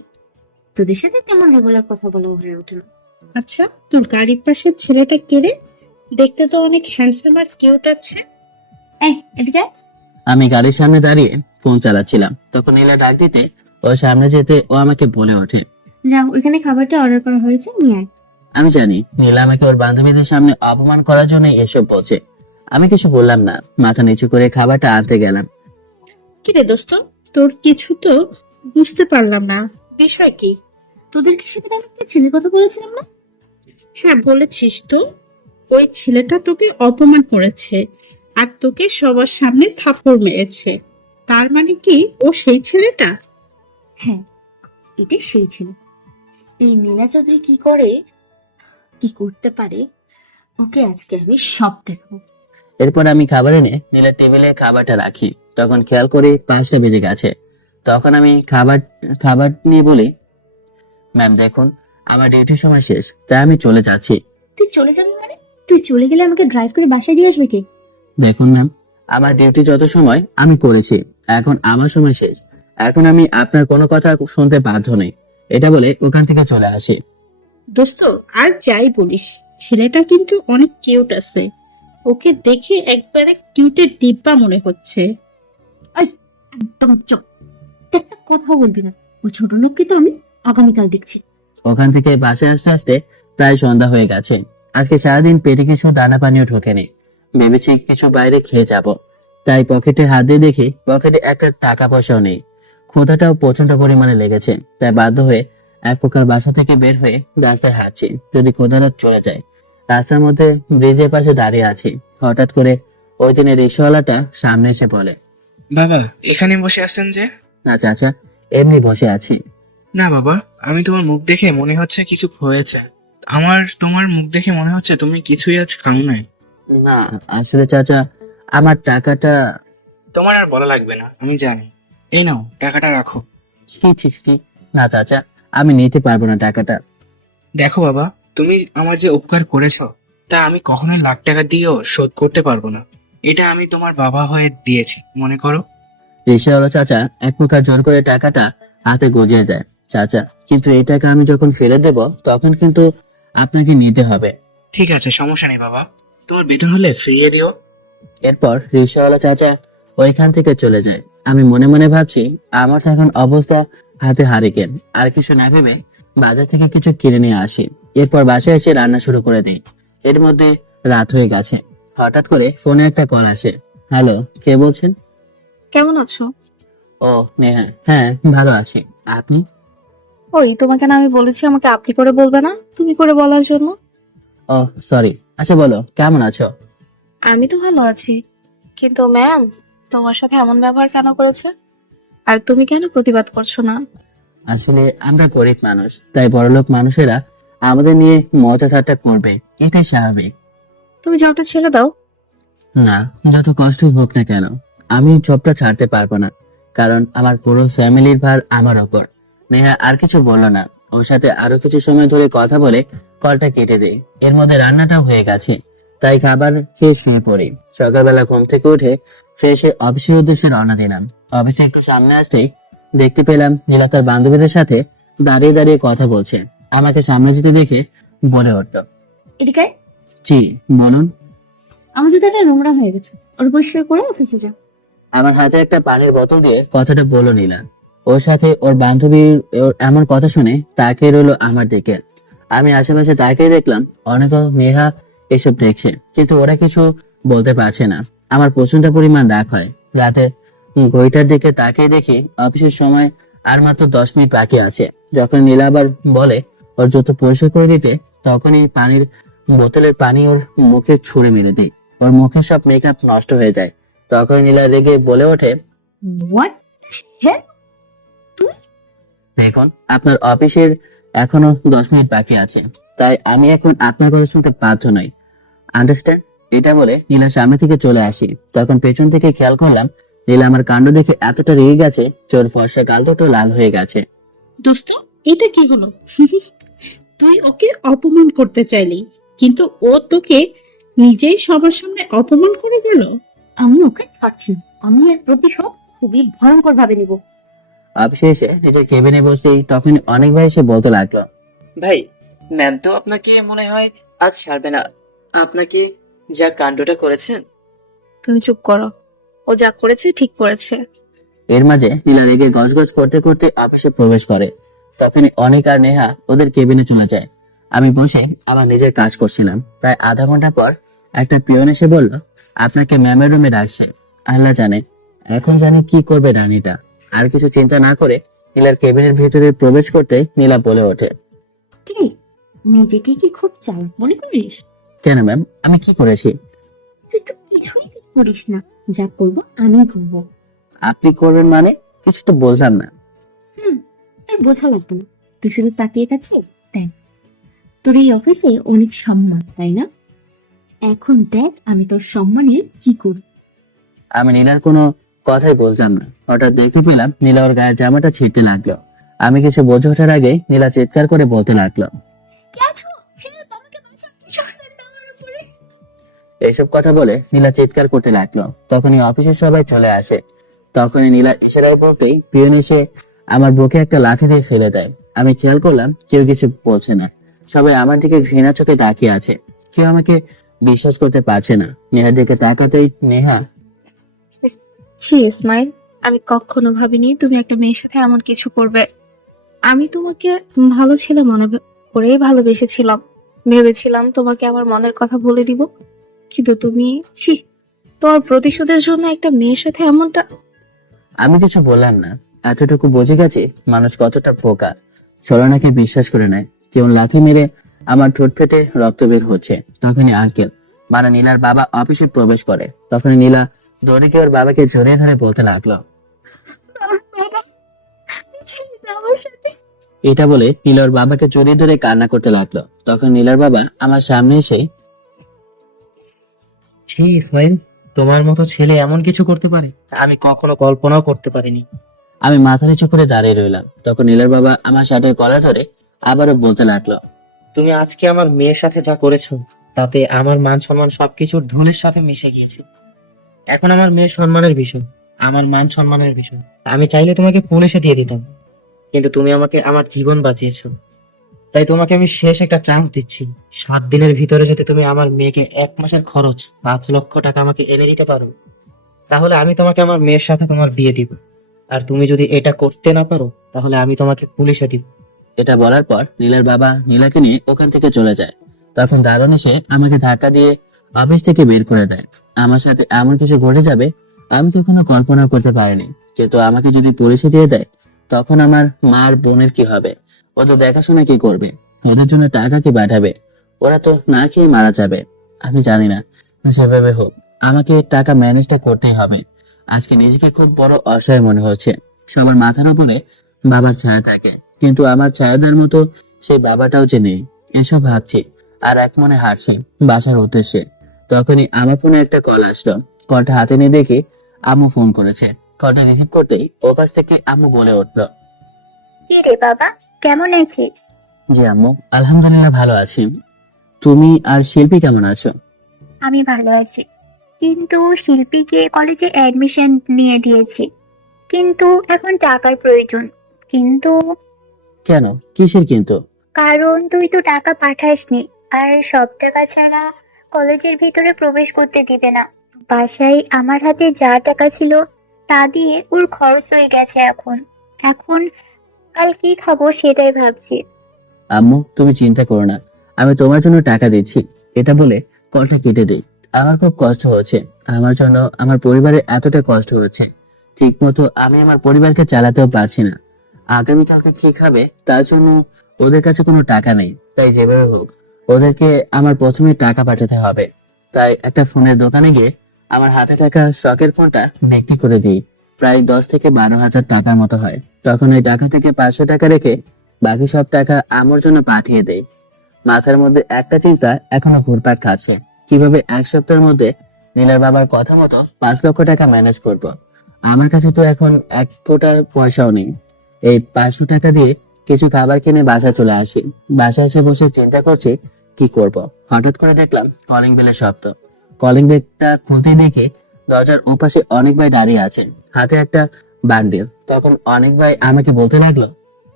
তোদের সাথে তেমন রেগুলার কথা বলা হয়ে ওঠে না। আচ্ছা, তোর গাড়ির পাশে ছেলেটা কে রে? দেখতে তো অনেক হ্যান্ডসাম আর কিউট আছে। এদিকে আয়। আমি গাড়ির সামনে দাঁড়িয়ে ফোন চালাচ্ছিলাম। তখন নীলা ডাক দিতে ও সামনে যেতে ও আমাকে বলে ওঠে, যাও, ওইখানে খাবারটা অর্ডার করা হয়েছে, নিয়ে আয়। আমি জানি নীলা আমাকে ওর বান্ধবীদের সামনে অপমান করার জন্য এসব বলছে। আমি কিছু বললাম না, মাথা নিচু করে খাবারটা আনতে গেলাম। কি রে দোস্ত, তোর কিছু তো বুঝতে পারলাম না, বিষয় কি? তোদেরকে সেদিন আমি একটা ছেলের কথা বলেছিলাম না? হ্যাঁ বলেছিস তো, ওই ছেলেটা তোকে অপমান করেছে আর তোকে সবার সামনে থাপ্পড় মেরেছে। তার মানে কি ও সেই ছেলেটা? হ্যাঁ, এটাই সেই ছেলে। এই নীলা চৌধুরী কি করে, কি করতে পারে, ওকে আজকে আমি সব দেখাবো। এরপর আমি খাবার এনে নীলার টেবিলে খাবারটা রাখি। তখন খেয়াল করি 5টা বেজে গেছে। তখন আমি খাবার খাবার নিয়ে বলি, ম্যাম দেখুন, আমার ডিউটির সময় শেষ, তাই আমি চলে যাচ্ছি। তুই চলে যাবি মানে? তুই চলে গেলে আমাকে ড্রাইভ করে বাসায় দিয়ে আসবে কে? দেখুন ম্যাম, আমার ডিউটি যত সময় আমি করেছি, এখন আমার সময় শেষ। এখন আমি আপনার কোনো কথা শুনতে বাধ্য নই। এটা বলে ওখান থেকে চলে আসি। দোস্ত, আর যাই বলিস, ছেলেটা কিন্তু অনেক কিউট আছে। ওকে দেখে একবারে কিউটের ডিব্বা মনে হচ্ছে। একদম চুপ, তুই একটা কথাও বলবি না। ও ছোট লোককে তো আমি আগামীকাল দেখছি। ওখান থেকে বাসায় আসতে আসতে প্রায় সন্ধ্যা হয়ে গেছে। আজকে সারাদিন পেটে কিছু দানা পানিও ঢোকেনি। ভেবেছি কিছু বাইরে খেয়ে যাব, তাই পকেটে হাত দিয়ে দেখি পকেটে একটা টাকা পয়সাও নেই। ক্ষুধাটাও প্রচন্ড পরিমাণে লেগেছে, তাই বাধ্য হয়ে এক প্রকার বাসা থেকে বের হয়ে রাস্তায় হাঁটছি, যদি ক্ষুধাটা চলে যায়। রাস্তার মধ্যে ব্রিজের পাশে দাঁড়িয়ে আছি। হঠাৎ করে ওই দিনের রিক্সাওয়ালাটা সামনে এসে বলে, বাবা এখানে বসে আছেন যে? না চাচা, এমনি বসে আছি। না বাবা, আমি তোমার মুখ দেখে মনে হচ্ছে কিছু হয়েছে। তোমার মুখ দেখে মনে হচ্ছে তুমি কিছুই আজ খাও নাই। না আসলে চাচা, আমার টাকাটা। তোমার আর বলা লাগবে না, আমি জানি। এই নাও টাকাটা রাখো। ছি ছি ছি, না চাচা, আমি নিতে পারবো না টাকাটা। দেখো বাবা, তুমি আমার যে উপকার করেছো তা আমি কখনোই লাখ টাকা দিয়েও শোধ করতে পারবো না। এটা আমি তোমার বাবা হয়ে দিয়েছি, মনে করো। রিক্সাওয়ালা চাচা এক প্রকার জোর করে টাকাটা হাতে গজিয়ে দেয়। চাচা, কিন্তু এই টাকা আমি যখন ফেরত দেব তখন কিন্তু আপনাকে নিতে হবে। ঠিক আছে, সমস্যা নেই বাবা, তোমার বেতন হলে ফিরিয়ে দিও। এরপর রিক্সাওয়ালা চাচা ওইখান থেকে চলে যায়। আমি মনে মনে ভাবছি, আমার তো এখন অবস্থা হাতে হারিকেন। আর কিছু না ভেবে বাজার থেকে কিছু কিনে নিয়ে আসি। এরপর বাসায় এসে রান্না শুরু করে দিই। এর মধ্যে রাত হয়ে গেছে। হঠাৎ করে ফোনে একটা কল আসে। হ্যালো, কে বলছেন? কেমন আছো? ও নেহা, হ্যাঁ ভালো আছি। আপনি? ওই তোমাকে না আমি বলেছি আমাকে আপনি করে বলবে না, তুমি করে বলার জন্য। ও সরি। আচ্ছা বলো, কেমন আছো? আমি তো ভালো আছি, কিন্তু ম্যাম তোমার সাথে এমন ব্যবহার কেন করেছে? আর তুমি কেন প্রতিবাদ করছো না? আসলে আমরা গরিব মানুষ, তাই বড়লোক মানুষেরা আমাদের নিয়ে মজা ঠাট্টা করবে, এটাই স্বাভাবিক। তুমি জবটা ছেড়ে দাও। না, যত কষ্টই হোক না কেন, আমি জবটা ছাড়তে পারবো না। কারণ আমার পুরো ফ্যামিলির ভার আমার ওপর। নেহা আর কিছু বললো না। ওর সাথে আরো কিছু সময় ধরে কথা বলে কলটা কেটে দেই। এর মধ্যে রান্নাটাও হয়ে গেছে, তাই খাবার খেয়ে শুয়ে পড়ি। সকালবেলা ঘুম থেকে উঠে ফ্রেশ হয়ে অফিসের উদ্দেশ্যে রওনা দিলাম। অফিসে একটু সামনে আসতেই দেখতে পেলাম নীলা তার বান্ধবীদের সাথে দাঁড়িয়ে দাঁড়িয়ে কথা বলছে। আমাকে সামনে যেতে দেখে বলে উঠল, এদিকে আয়। জি বলুন। আমার জুতাটা নোংরা হয়ে গেছে, ওর পরিষ্কার করে অফিসে যা। আমার হাতে একটা পানির বোতল দিয়ে কথাটা বলল নীলা। ওর সাথে ওর বান্ধবীর ওর এমন কথা শুনে তাকিয়ে রইলো আমার দিকে। আমি আশেপাশে তাকিয়ে দেখলাম অনেক নেহা এসব দেখছে, কিন্তু ওরা কিছু বলতে পারছে না। আমার প্রচন্ড পরিমাণ রাগ হয়। রাতে ঘড়িটার দিকে তাকিয়ে দেখি অফিসের সময় আর মাত্র 10 মিনিট বাকি আছে। যখন নীলা আবার বলে ওর জুতো পরিষ্কার করে দিতে, তখনই পানির বোতলের পানি ওর মুখে ছুঁড়ে মেরে দিই। ওর মুখের সব মেকআপ নষ্ট হয়ে যায়। তখন নীলা রেগে বলে ওঠে, হোয়াট হ্যাঁ? দেখুন আপনার অফিসের এখনো 10 মিনিট বাকি আছে, তাই আমি এখন আপনার কথা শুনতে বাধ্য নই। আন্ডারস্ট্যান্ড? এটা বলে নীলা সামনে থেকে চলে আসি। তখন পেছন থেকে খেয়াল করলাম নীলা আমার কাণ্ড দেখে এতটা রেগে গেছে যে ওর ফর্সা গাল দুটো লাল হয়ে গেছে। দোস্ত, এটা কি হলো? তুই ওকে অপমান করতে চাইলি, কিন্তু ও তোকে নিজেই সবার সামনে অপমান করে গেল। আমি ওকে ছাড়ছি না। আমি এর প্রতিশোধ খুবই ভয়ঙ্কর ভাবে নিব। অফিসে এসে নিজের কেবিনে বসতেই তখন অনেক ভাই এসে বলতে লাগলো, ভাই, ম্যাম তো আপনাকে মনে হয় আজ ছাড়বে না। আপনাকে যা কাণ্ডটা করেছেন। তুমি চুপ করো, ও যা করেছে ঠিক করেছে। এর মাঝে নীলা রেগে গজগজ করতে করতে অফিসে প্রবেশ করে। তখনই অনেক আর নেহা ওদের কেবিনে চলে যায়। আমি বসে আবার নিজের কাজ করছিলাম। প্রায় আধা ঘন্টা পর একটা পিয়ন এসে বলল, আপনাকে ম্যামের রুমে ডাকছে। আল্লাহ জানে এখন জানি কি করবে রানীটা। আর কিছু চিন্তা না করে নীলার কেবিনের ভিতরে প্রবেশ করতে নীলা বলে ওঠে, কি রে, নিজেকে কি খুব চালাক মনে করিস? কেন ম্যাম, আমি কি করেছি? তুই তো কিছুই করিস না। যা করবো আমি করবো। আপনি করবেন মানে? কিছু তো বুঝলাম না। তোর বোঝা লাগবে না। তুই শুধু তাকিয়ে তাকিয়ে দেখ। তোর এই অফিসে অনেক সম্মান, তাই না? এখন দেখ আমি তোর সম্মানের কি করি। আমি নীলার কোনো কথাই বুঝলাম না। হঠাৎ দেখতে পেলাম নীলা ওর গায়ের জামাটা ছিঁড়তে লাগলো। আমি কিছু বোঝে ওঠার আগে নীলা চিৎকার করে বলতে লাগলো, এইসব কথা বলে নীলা চিৎকার করতে লাগলো। তখনই অফিসের সবাই চলে আসে। তখনই নীলা ইশারায় বলতেই পিয়ন এসে আমার বুকে একটা লাথি দিয়ে ফেলে দেয়। আমি খেয়াল করলাম কেউ কিছু বলছে না। সবাই আমার দিকে ঘৃণা চোখে তাকিয়ে আছে। কেউ আমাকে বিশ্বাস করতে পারছে না। নেহার দিকে তাকাতেই নেহা, ছি ইসমাইল, আমি কখনো ভাবিনি তুমি একটা মেয়ের সাথে এমন কিছু করবে। আমি তোমাকে ভালো ছেলে করেই ভালোবেসেছিলাম। ভেবেছিলাম তোমাকে আমার মনের কথা বলে দিব, কিন্তু তুমি, ছি, তোমার প্রতিশোধের জন্য একটা মেয়ের সাথে এমনটা। আমি কিছু বললাম না। এতটুকু বুঝে গেছি মানুষ কতটা বোকা। ছলনাকে বিশ্বাস করে নেয়। কেউ লাথি মেরে আমার ঠোঁট ফেটে রক্ত বের হচ্ছে। তখনই আঙ্কেল মানে নীলার বাবা অফিসে প্রবেশ করে। তখনই নীলা দৌড়ে গিয়ে ওর বাবাকে জড়িয়ে ধরে বলতে লাগলো, এটা বলে নীলা ওর বাবাকে জড়িয়ে ধরে কান্না করতে লাগলো। তখন নীলার বাবা আমার সামনে এসে, ছি ইসমাইল, তোমার মতো ছেলে এমন কিছু করতে পারে আমি কখনো কল্পনাও করতে পারিনি। আমি মাথা নিচু করে দাঁড়িয়ে রইলাম। তখন নীলার বাবা আমার শার্টের গলা ধরে আবারও বলতে লাগলো, তুমি আজকে আমার মেয়ের সাথে যা করেছো তাতে আমার মান সম্মান সবকিছুর ধুলির সাথে মিশে গিয়েছে। এখন আমার মেয়ের সম্মানের বিষয়, আমার মান সম্মানের বিষয়। আমি চাইলে তোমাকে পুলিশে দিয়ে দিতাম, কিন্তু তুমি আমাকে আমার জীবন বাঁচিয়েছো। তাই তোমাকে আমি শেষ একটা চান্স দিচ্ছি। 7 দিনের ভিতরে যদি তুমি আমার মেয়েকে 1 মাসের খরচ 5 লক্ষ টাকা আমাকে এনে দিতে পারো, তাহলে আমি তোমাকে আমার মেয়ের সাথে তোমার বিয়ে দিব। আর তুমি যদি এটা করতে না পারো, তাহলে আমি তোমাকে পুলিশে দিব। এটা বলার পর নীলার বাবা নীলাকে নিয়ে ওখান থেকে চলে যায়। তখন দারোয়ান এসে আমাকে ধাক্কা দিয়ে অফিস থেকে বের করে দেয়। আমার সাথে এমন কিছু ঘটে যাবে আমি কখনো কল্পনা করতে পারিনি। কিন্তু আমাকে যদি পুলিশে দিয়ে দেয় তখন আমার মার বোনের কি হবে? ওদের দেখাশোনা কি করবে? ওদের জন্য টাকা কি পাঠাবে? ওরা তো না খেয়ে মারা যাবে। আমি জানি না, যেভাবে হোক আমাকে টাকা ম্যানেজটা করতেই হবে। আজকে নিজেকে খুব বড় অসহায় মনে হচ্ছে। সবার মাথার উপরে বাবার ছায়া থাকে, কিন্তু আমার ছায়াদার মতো সেই বাবাটাও যে নেই। এসব ভাবছি আর এক মনে হাঁটছি বাসার উদ্দেশ্যে। তখনই আমার ফোনে একটা কল আসলো। কলটা হাতে নিয়ে দেখি আম্মু ফোন করেছে। কলটা রিসিভ করতেই ওপাশ থেকে আম্মু বলে উঠলো, কি রে বাবা, কেমন আছিস? জি আম্মু, আলহামদুলিল্লাহ ভালো আছি। তুমি আর শিল্পী কেমন আছো? আমি ভালো আছি, কিন্তু শিল্পীকে কলেজে অ্যাডমিশন নিয়ে দিয়েছি, কিন্তু এখন টাকার প্রয়োজন। কিন্তু কেন, কিসের কিন্তু? কারণ তুই তো টাকা পাঠাসনি, আর সব টাকা ছাড়া কলেজের ভিতরে প্রবেশ করতে দিবে না। বাসায় আমার হাতে যা টাকা ছিল তা দিয়ে ওর খরচ হয়ে গেছে। এখন এখন কাল কি খাবো সেটাই ভাবছি। আম্মু তুমি চিন্তা করো না, আমি তোমার জন্য টাকা দিচ্ছি। এটা বলে কলটা কেটে দিই। আমার খুব কষ্ট হচ্ছে। আমার জন্য আমার পরিবারের এতটা কষ্ট হচ্ছে, ঠিক মতো আমি আমার পরিবারকে চালাতেও পারছি না। আগামীকালকে কি খাবে তার জন্য ওদের কাছে কোনো টাকা নেই। তাই যেভাবে হোক ওদেরকে আমার প্রথমে টাকা পাঠাতে হবে। তাই একটা ফোনের দোকানে গিয়ে আমার হাতে থাকা শখের ফোনটা বিক্রি করে দিই। প্রায় 10 থেকে 12 হাজার টাকার মতো হয়। তখন ওই টাকা থেকে 500 টাকা রেখে বাকি সব টাকা আমার জন্য পাঠিয়ে দেয়। মাথার মধ্যে একটা চিন্তা এখনো ঘুরপাক খাচ্ছে, কিভাবে এক সপ্তাহের মধ্যে নীলার বাবার কথা মতো 5 লক্ষ টাকা ম্যানেজ করব। আমার কাছে তো এখন এক ফোঁটা পয়সাও নেই। এই 500 টাকা দিয়ে কিছু খাবার কিনে বাসায় চলে আসি। বাসায় এসে বসে চিন্তা করছি কি করব। হঠাৎ করে দেখলাম কলিং বেলের শব্দ। কলিং বেলটা খুলতেই দেখে দরজার ওপাশে অনেক ভাই দাঁড়িয়ে আছেন, হাতে একটা বান্ডিল। তখন অনেক ভাই আমাকে বলতে লাগলো,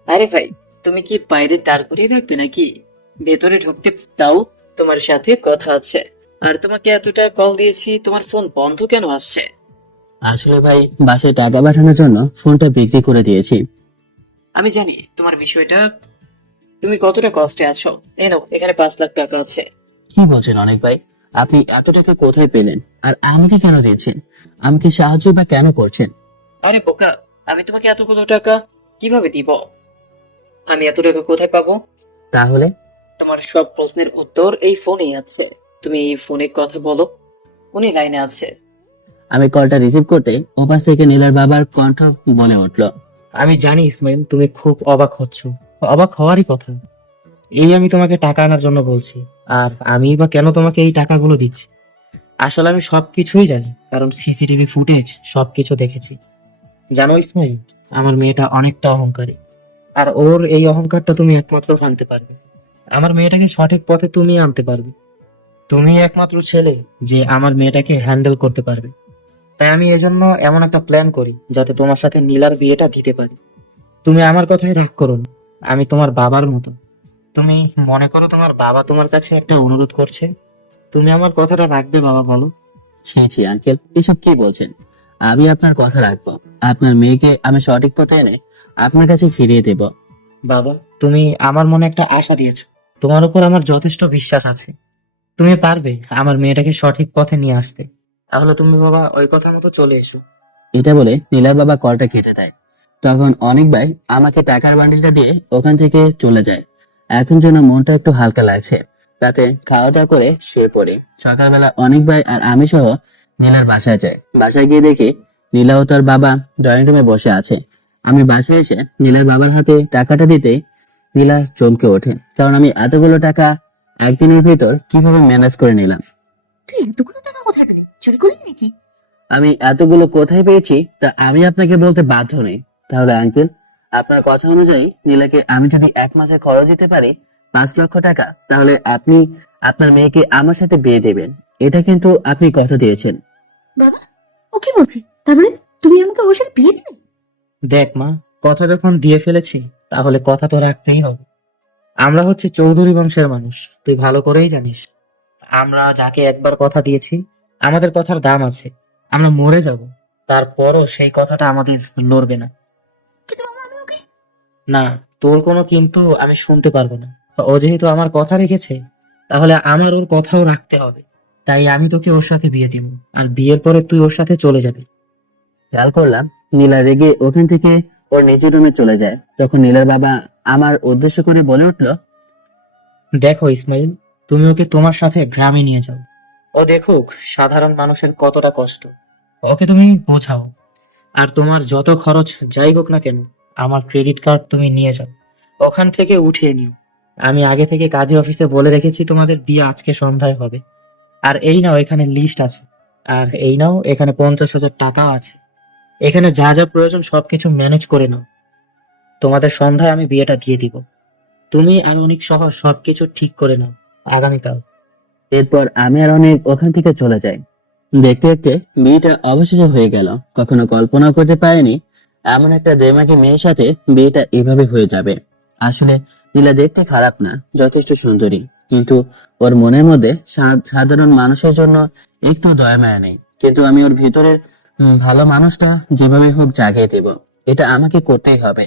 আরে ভাই, তুমি কি বাইরে দাঁড় করিয়ে রাখবে নাকি? ভেতরে ঢুকতে দাও, তোমার সাথে কথা আছে। আর তোমাকে এতটা কল দিয়েছি, তোমার ফোন বন্ধ কেন আসছে? আসলে ভাই বাসায় টাকা পাঠানোর জন্য ফোনটা বিক্রি করে দিয়েছি। আমি জানি তোমার বিষয়টা, তুমি কতটা কষ্টে আছো। এই নাও, এখানে 5 লাখ টাকা আছে। কি বলছেন অনেক ভাই? আপনি এত টাকা কোথায় পেলেন? আর আমাকে কেন দিয়েছেন? আমাকে সাহায্য বা কেন করছেন? আরে বোকা, আমি তোমাকে এতগুলো টাকা কিভাবে দিব? আমি এত টাকা কোথায় পাবো? তাহলে তোমার সব প্রশ্নের উত্তর এই ফোনেই আছে। তুমি এই ফোনে কথা বলো, উনি লাইনে আছে। আমি কলটা রিসিভ করতে ওপাশ থেকে নীলার বাবার কণ্ঠ বলে উঠলো, আমি জানি ইসমাইল, তুমি খুব অবাক হচ্ছ। অবাক হওয়ারই কথা। এই আমি তোমাকে টাকা আনার জন্য বলছি। আর আমি বা কেন তোমাকে এই টাকাগুলো দিচ্ছি? আসলে আমি সবকিছুই জানি, কারণ সিসিটিভি ফুটেজ সবকিছু দেখেছি। জানো ইসমাইল, আমার মেয়েটা অনেকটা অহংকারী। আর ওর এই অহংকারটা তুমি একমাত্র আনতে পারবে। আমার মেয়েটাকে সঠিক পথে তুমি আনতে পারবে। তুমি একমাত্র ছেলে যে আমার মেয়েটাকে হ্যান্ডেল করতে পারবে। তাই আমি এজন্য এমন একটা প্ল্যান করি যাতে তোমার সাথে নীলার বিয়েটা দিতে পারি। তুমি আমার কথায় রাগ করো না। আমি তোমার বাবার মতো। তুমি মনে করো তোমার বাবা তোমার কাছে একটা অনুরোধ করছে, তুমি আমার কথাটা রাখবে বাবা, বলো? ছি ছি আঙ্কেল, এসব কি বলছেন? আমি আপনার কথা রাখবো। আপনার মেয়েকে আমি সঠিক পথে এনে আপনার কাছে ফিরিয়ে দেব। বাবা, তুমি আমার মনে একটা আশা দিয়েছো। তোমার উপর আমার যথেষ্ট বিশ্বাস আছে। তুমি পারবে আমার মেয়েটাকে সঠিক পথে নিয়ে আসতে। তাহলে তুমি বাবা ওই কথা মতো চলে এসো। এটা বলে নীলার বাবা কলটা কেটে দেয়। তখন অনেক ভাই আমাকে টাকার বান্ডিলটা দিয়ে ওখান থেকে চলে যায়। এখন যেন মনটা একটু হালকা লাগছে। রাতে খাওয়া দাওয়া করে শুয়ে পড়ি। সকালবেলা অনেক ভাই আর আমি সহ নীলার বাসায় যাই। বাসায় গিয়ে দেখি নীলা ও তার বাবা ড্রয়িং রুমে বসে আছে। আমি বাসায় এসে নীলার বাবার হাতে টাকাটা দিতে নীলা চমকে ওঠে, কারণ আমি এতগুলো টাকা একদিনের ভিতর কিভাবে ম্যানেজ করে নিলাম। তুই এতগুলো টাকা কোথায় পেলি? চুরি করলি নাকি? আমি এতগুলো কোথায় পেয়েছি তা আমি আপনাকে বলতে বাধ্য নই। তাহলে আঙ্কেল, আপনার কথা অনুযায়ী নীলাকে আমি যদি 1 মাসে খরচ দিতে পারি 5 লক্ষ টাকা, তাহলে আপনি আপনার মেয়েকে আমার সাথে বিয়ে দেবেন। এটা কিন্তু আপনি কথা দিয়েছেন। বাবা, ও কি বলছে? তার মানে তুমি আমাকে ওর সাথে বিয়ে দিবে? দেখ মা, কথা যখন দিয়ে ফেলেছি তাহলে কথা তো রাখতেই হবে। আমরা হচ্ছে চৌধুরী বংশের মানুষ, তুই ভালো করেই জানিস। আমরা যাকে একবার কথা দিয়েছি, আমাদের কথার দাম আছে। আমরা মরে যাব, তারপরও সেই কথাটা আমাদের লড়বে না। কিন্তু বাবা, আমি ওকে না, তোর কোনো কিন্তু আমি শুনতে পারবো না। ও যেহেতু আমার কথা রেখেছে, তাহলে আমার ওর কথাও রাখতে হবে। তাই আমি তোকে ওর সাথে বিয়ে দিব, আর বিয়ের পরে তুই ওর সাথে চলে যাবি। খেয়াল করলাম নীলা রেগে ওখান থেকে ওর নিজের রুমে চলে যায়। তখন নীলার বাবা আমার উদ্দেশ্য করে বলে উঠলো, দেখো ইসমাইল, তুমি ওকে তোমার সাথে গ্রামে নিয়ে যাও। ও দেখুক সাধারণ মানুষের কতটা কষ্ট। ওকে তুমি বোঝাও। আর তোমার যত খরচ যাই হোক না কেন, আমার ক্রেডিট কার্ড তুমি নিয়ে যাও, ওখান থেকে উঠিয়ে নিও। আমি আগে থেকে কাজী অফিসে বলে রেখেছি তোমাদের বিয়ে আজকে সন্ধ্যায় হবে। আর এই নাও, এখানে লিস্ট আছে। আর এই নাও, এখানে 50,000 টাকাও আছে। এখানে যা যা প্রয়োজন সবকিছু ম্যানেজ করে নাও। তোমাদের সন্ধ্যায় আমি বিয়েটা দিয়ে দিব। তুমি আর অনেক সহ সবকিছু ঠিক করে নাও আগামীকাল। এরপর আমি আর অনেক ওখান থেকে চলে যাই। দেখতে দেখতে বিয়েটা অবশেষে হয়ে গেল। কখনো কল্পনা করতে পারিনি এমন একটা দেমাগী মেয়ের সাথে বিয়েটা এভাবে হয়ে যাবে। আসলে নীলা দেখতে খারাপ না, যথেষ্ট সুন্দরী, কিন্তু ওর মনের মধ্যে সাধারণ মানুষের জন্য একটু দয়া মায়া নেই। কিন্তু আমি ওর ভিতরের ভালো মানুষটা যেভাবে হোক জাগিয়ে দেব। এটা আমাকে করতেই হবে।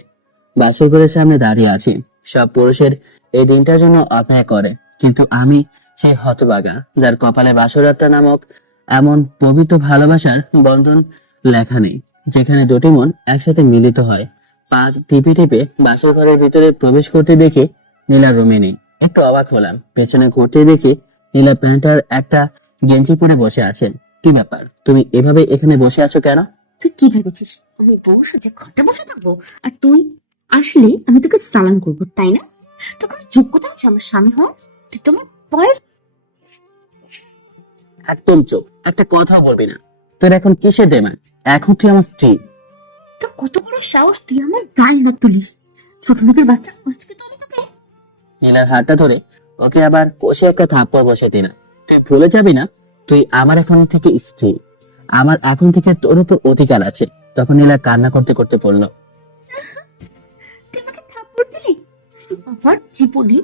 বাসর ঘরের সামনে দাঁড়িয়ে আছি, সব পুরুষের এই দিনটার জন্য অপেক্ষা করে, কিন্তু আমি সেই হতভাগা যার কপালে বাসরাত্রা নামক এমন পবিত্র ভালোবাসার বন্ধন লেখা নেই, যেখানে দুটি মন একসাথে মিলিত হয়। পা টিপে টিপে বাসর ঘরের ভিতরে প্রবেশ করতে দেখে নীলা রুমে নেই। একটু অবাক হলাম, পেছনে ঘুরতে দেখি নীলা প্যান্ট আর একটা গেঞ্জি পরে বসে আছেন। কি ব্যাপার, তুমি এভাবে এখানে বসে আছো কেন? তুই কি ভেবেছিস আমি বসে যে ঘরে বসে থাকবো? আর তুই আসলে আমি তোকে সালাম করবো, তাই না? তোর কোনো যোগ্যতা আছে আমার স্বামী হওয়ার? তুই তোমার পরের একদম চুপ, একটা কথা বলবি না। তোর এখন কিসের ডিমান্ড? এখন তুই আমার স্ত্রী। তো কত বড় সাহস তুই আমার গায়ে হাত তুলিস? ছোট লোকের বাচ্চা, আজকে তো আমি তোকে। নীলার হাতটা ধরে ওকে আবার কষে একটা থাপ্পড় বসে দিলাম। তুই ভুলে যাবি না, তুই আমার এখন থেকে স্ত্রী। আমার এখন থেকে তোর উপর অধিকার আছে। তখন নীলা কান্না করতে করতে বলল, তুই আমাকে থাপ্পড় দিলি? আমার জীবনে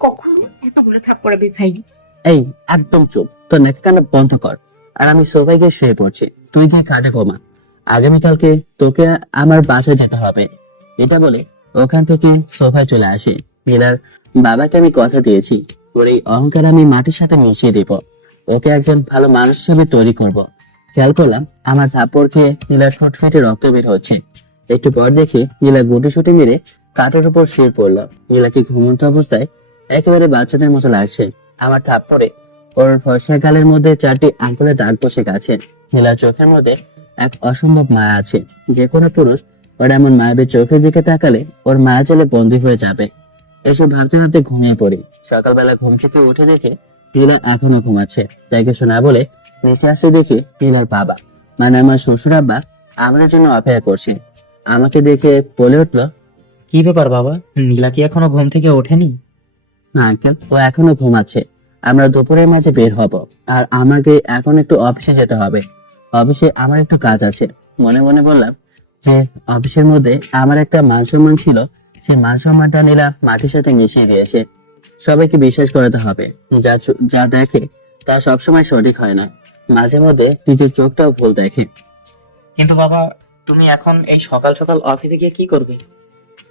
কখনো এতগুলো থাপ্পড় আমি খাইনি। এই একদম চুপ, তোর নাকি কান্না বন্ধ কর। আর আমি সোফায় গিয়ে শুয়ে পড়ছি, তুই গিয়ে খাটে ঘুমা। আগামীকালকে তোকে আমার বাসায় যেতে হবে। এটা বলে ওখান থেকে সোফায় চলে আসে। নীলার বাবাকে আমি কথা দিয়েছি, ওর এই অহংকার আমি মাটির সাথে মিশিয়ে দিব। ওকে একজন ভালো মানুষ হিসেবে তৈরি করব। খেয়াল করলাম আমার থাপ্পড় খেয়ে নীলার ঠোঁট ফেটে রক্ত বের হচ্ছে। একটু পর দেখি নীলা গুটি সুটি মেরে কাঠের উপর শুয়ে পড়ল। নীলাকে ঘুমন্ত অবস্থায় একেবারে বাচ্চাদের মতো লাগছে। আমার থাপ্পড়ে ওর ফর্সা গালের মধ্যে 4টি আঙ্গুলের দাগ বসে গেছে। নীলার চোখের মধ্যে এক অসম্ভব মায়া আছে। যে কোনো পুরুষ ওর এমন মায়াবী চোখের দিকে তাকালে ওর মায়া চালে বন্দী হয়ে যাবে। এসব ভাবতে ভাবতে ঘুমিয়ে পড়ি। সকালবেলা ঘুম থেকে উঠে দেখে নীলা এখনো ঘুমাচ্ছে। তাই কিছু না বলে নিচে আসতে দেখি নীলার বাবা, মানে আমার শ্বশুর আব্বা, আমাদের জন্য অপেক্ষা করছে। আমাকে দেখে বলে উঠলো, কি ব্যাপার বাবা, নীলা কি এখনো ঘুম থেকে ওঠেনি? না আঙ্কেল, ও এখনো ঘুমাচ্ছে। আমরা দুপুরের মাঝে বের হব। আর আমাকে এখন একটু অফিসে যেতে হবে। অফিসে আমার একটু কাজ আছে। মনে মনে বললাম যে অফিসের মধ্যে আমার একটা মান সম্মান ছিল, সেই মান সম্মানটা নীলা মাটির সাথে মিশিয়ে দিয়েছে। সবাইকে বিশ্বাস করাতে হবে। যা দেখে তা সবসময় সঠিক হয় না। মাঝে মধ্যে নিজের চোখটাও ভুল দেখে। কিন্তু বাবা, তুমি এখন এই সকাল সকাল অফিসে গিয়ে কি করবে?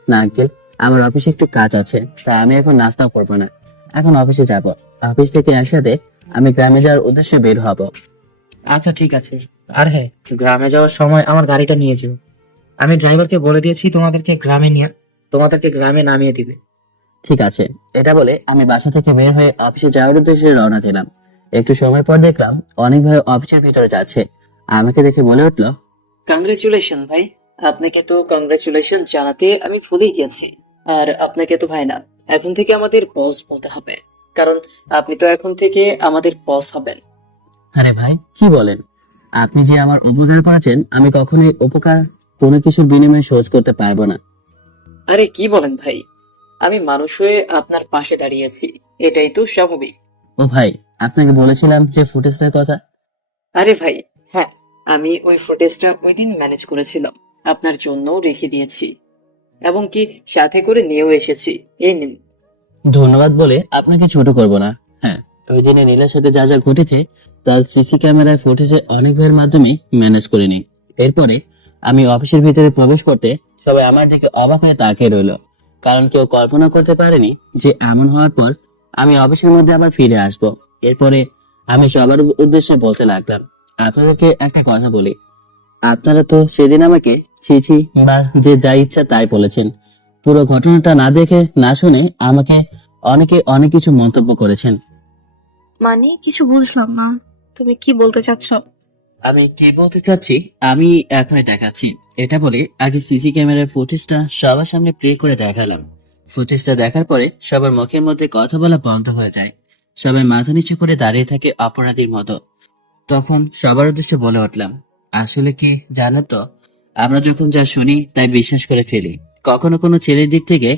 না আঙ্কেল, আমার অফিসে একটু কাজ আছে, তাই আমি এখন নাস্তা করবো না। এখন অফিসে যাব। অফিস থেকে একসাথে আমি গ্রামে যাওয়ার উদ্দেশ্যে বের হব। আচ্ছা ঠিক আছে। আর হ্যাঁ, গ্রামে যাওয়ার সময় আমার গাড়িটা নিয়ে যেও। আমি ড্রাইভারকে বলে দিয়েছি তোমাদেরকে গ্রামে নামিয়ে দিবে। ঠিক আছে। এটা বলে আমি বাসা থেকে বের হয়ে অফিসে যাওয়ার উদ্দেশ্যে রওনা দিলাম। একটু সময় পর দেখলাম অনেক ভাই অফিসের ভিতরে যাচ্ছে। আমাকে দেখে বলে উঠলো, কংগ্রেচুলেশন ভাই। আপনাকে তো কংগ্রেচুলেশন জানাতে আমি ভুলেই গেছি। আর আপনাকে তো ভাই না, এখন থেকে আমাদের বস বলতে হবে, কারণ আপনি তো এখন থেকে আমাদের বস হবেন। আরে ভাই কি বলেন? আপনি যে আমার উপকার করেছেন, আমি কখনোই উপকার কোনো কিছুর বিনিময়ে শোধ করতে পারবো না। আরে কি বলেন ভাই, আমি মানুষ হয়ে আপনার পাশে দাঁড়িয়েছি, এটাই তো স্বাভাবিক। ও ভাই, আপনাকে বলেছিলাম যে ফুটেজটার কথা। আরে ভাই, হ্যাঁ, আমি ওই ফুটেজটা ওই দিন ম্যানেজ করেছিলাম, আপনার জন্যও রেখে দিয়েছি, এবং কি সাথে করে নিয়েও এসেছি। এই নিন। ধন্যবাদ বলে আপনাকে ছোট করব না। হ্যাঁ, ওই দিনে নীলার সাথে যা যা ঘটেছে তার সিসি ক্যামেরায় ফুটেজে অনেক ভাইয়ের মাধ্যমে ম্যানেজ করে নিই। এরপরে আমি অফিসের ভিতরে প্রবেশ করতে সবাই আমার দিকে অবাক হয়ে তাকিয়ে রইল, কারণ কেউ কল্পনা করতে পারেনি যে এমন হওয়ার পর আমি অফিসের মধ্যে আবার ফিরে আসব। এরপরে আমি সবার উদ্দেশ্যে বলতে লাগলাম, আপনাদেরকে একটা কথা বলি। আপনারা তো সেদিন আমাকে ছি বা যে যা ইচ্ছা তাই বলেছেন। পুরো ঘটনাটা না দেখে না শুনে আমাকে অনেকে অনেক কিছু মন্তব্য করেছেন। মানে কিছু বুঝলাম না, তুমি কি বলতে চাচ্ছ? আমি কি বলতে চাচ্ছি আমি এখনই দেখাচ্ছি। এটা বলে আগে সিসি ক্যামেরার ফুটেজটা সবার সামনে প্লে করে দেখালাম। ফুটেজটা দেখার পরে সবার মুখের মধ্যে কথা বলা বন্ধ হয়ে যায়। সবাই মাথা নিচু করে দাঁড়িয়ে থাকে অপরাধীর মতো। তখন সবার উদ্দেশ্যে বলে উঠলাম, আসলে কি জানো তো, আমরা যখন যা শুনি তাই বিশ্বাস করে ফেলি। কখনো কোনো ছেলের দিক থেকে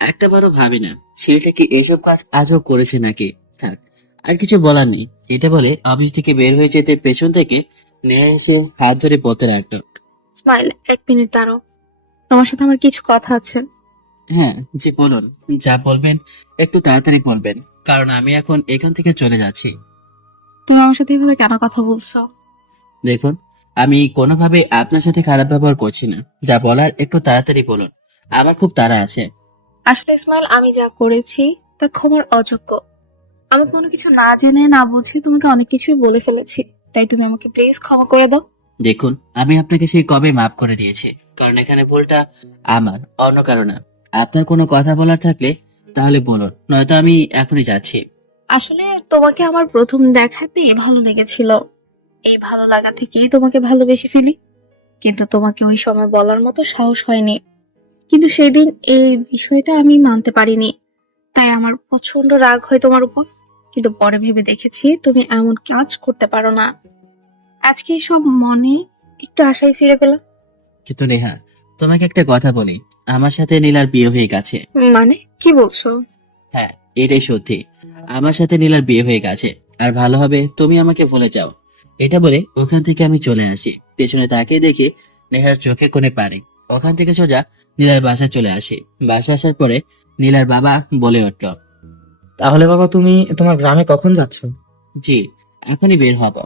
একটা বারও ভাবি না ছেলেটা কি এইসব কাজ আজও করেছে নাকি। থাক, আর কিছু বলার নেই। এটা বলে অফিস থেকে বের হয়ে যেতে পেছন থেকে নিয়ে এসে হাত ধরে পথে রাখলো। স্মাইল, 1 মিনিট দাঁড়াও, তোমার সাথে আমার কিছু কথা আছে। হ্যাঁ জি বলুন, যা বলবেন একটু তাড়াতাড়ি বলবেন, কারণ আমি এখন এখান থেকে চলে যাচ্ছি। তুমি আমার সাথে এভাবে কেন কথা বলছো? দেখুন, আমি কোনোভাবে আপনার সাথে খারাপ ব্যবহার করছি না। যা বলার একটু তাড়াতাড়ি বলুন, আমার খুব তাড়া আছে। আসলে ইসমাইল, আমি যা করেছি তা ক্ষমার অযোগ্য। আমি কোনো কিছু না জেনে না বুঝে তোমাকে অনেক কিছুই বলে ফেলেছি, তাই তুমি আমাকে প্লিজ ক্ষমা করে দাও। দেখুন, আমি আপনাকে সেই কবে মাফ করে দিয়েছি, কারণ এখানে ভুলটা আমার, অন্য কারো না। আপনার কোনো কথা বলার থাকলে তাহলে বলুন, নয়তো আমি এখনই যাচ্ছি। আসলে তোমাকে আমার প্রথম দেখাতেই ভালো লেগেছিল, এই ভালো লাগা থেকেই তোমাকে ভালোবেসে ফেলি। কিন্তু তোমাকে ওই সময় বলার মতো সাহস হয়নি। কিন্তু সেদিন এই বিষয়টা আমি মানতে পারিনি, তাই আমার প্রচন্ড রাগ হয় তোমার উপর। কিন্তু পরে ভেবে দেখেছি তুমি এমন কাজ করতে পারো না। আজকে সব মনে একটু আশায় ফিরে পেলাম। কিন্তু নেহা, তোমাকে একটা কথা বলি, আমার সাথে নীলার বিয়ে হয়ে গেছে। মানে কি বলছো? হ্যাঁ, এটাই সত্যি। আমার সাথে নীলার বিয়ে হয়ে গেছে। আর ভালো হবে তুমি আমাকে ভুলে যাও। এটা বলে ওখান থেকে আমি চলে আসি। পেছনে তাকিয়ে দেখি নেহার চোখে কোণে পানি। ওখান থেকে সোজা নীলার বাসায় চলে আসি। বাসায় আসার পরে নীলার বাবা বলে উঠল, তাহলে বাবা তুমি তোমার গ্রামে কখন যাচ্ছ? জি, এখনই বের হব।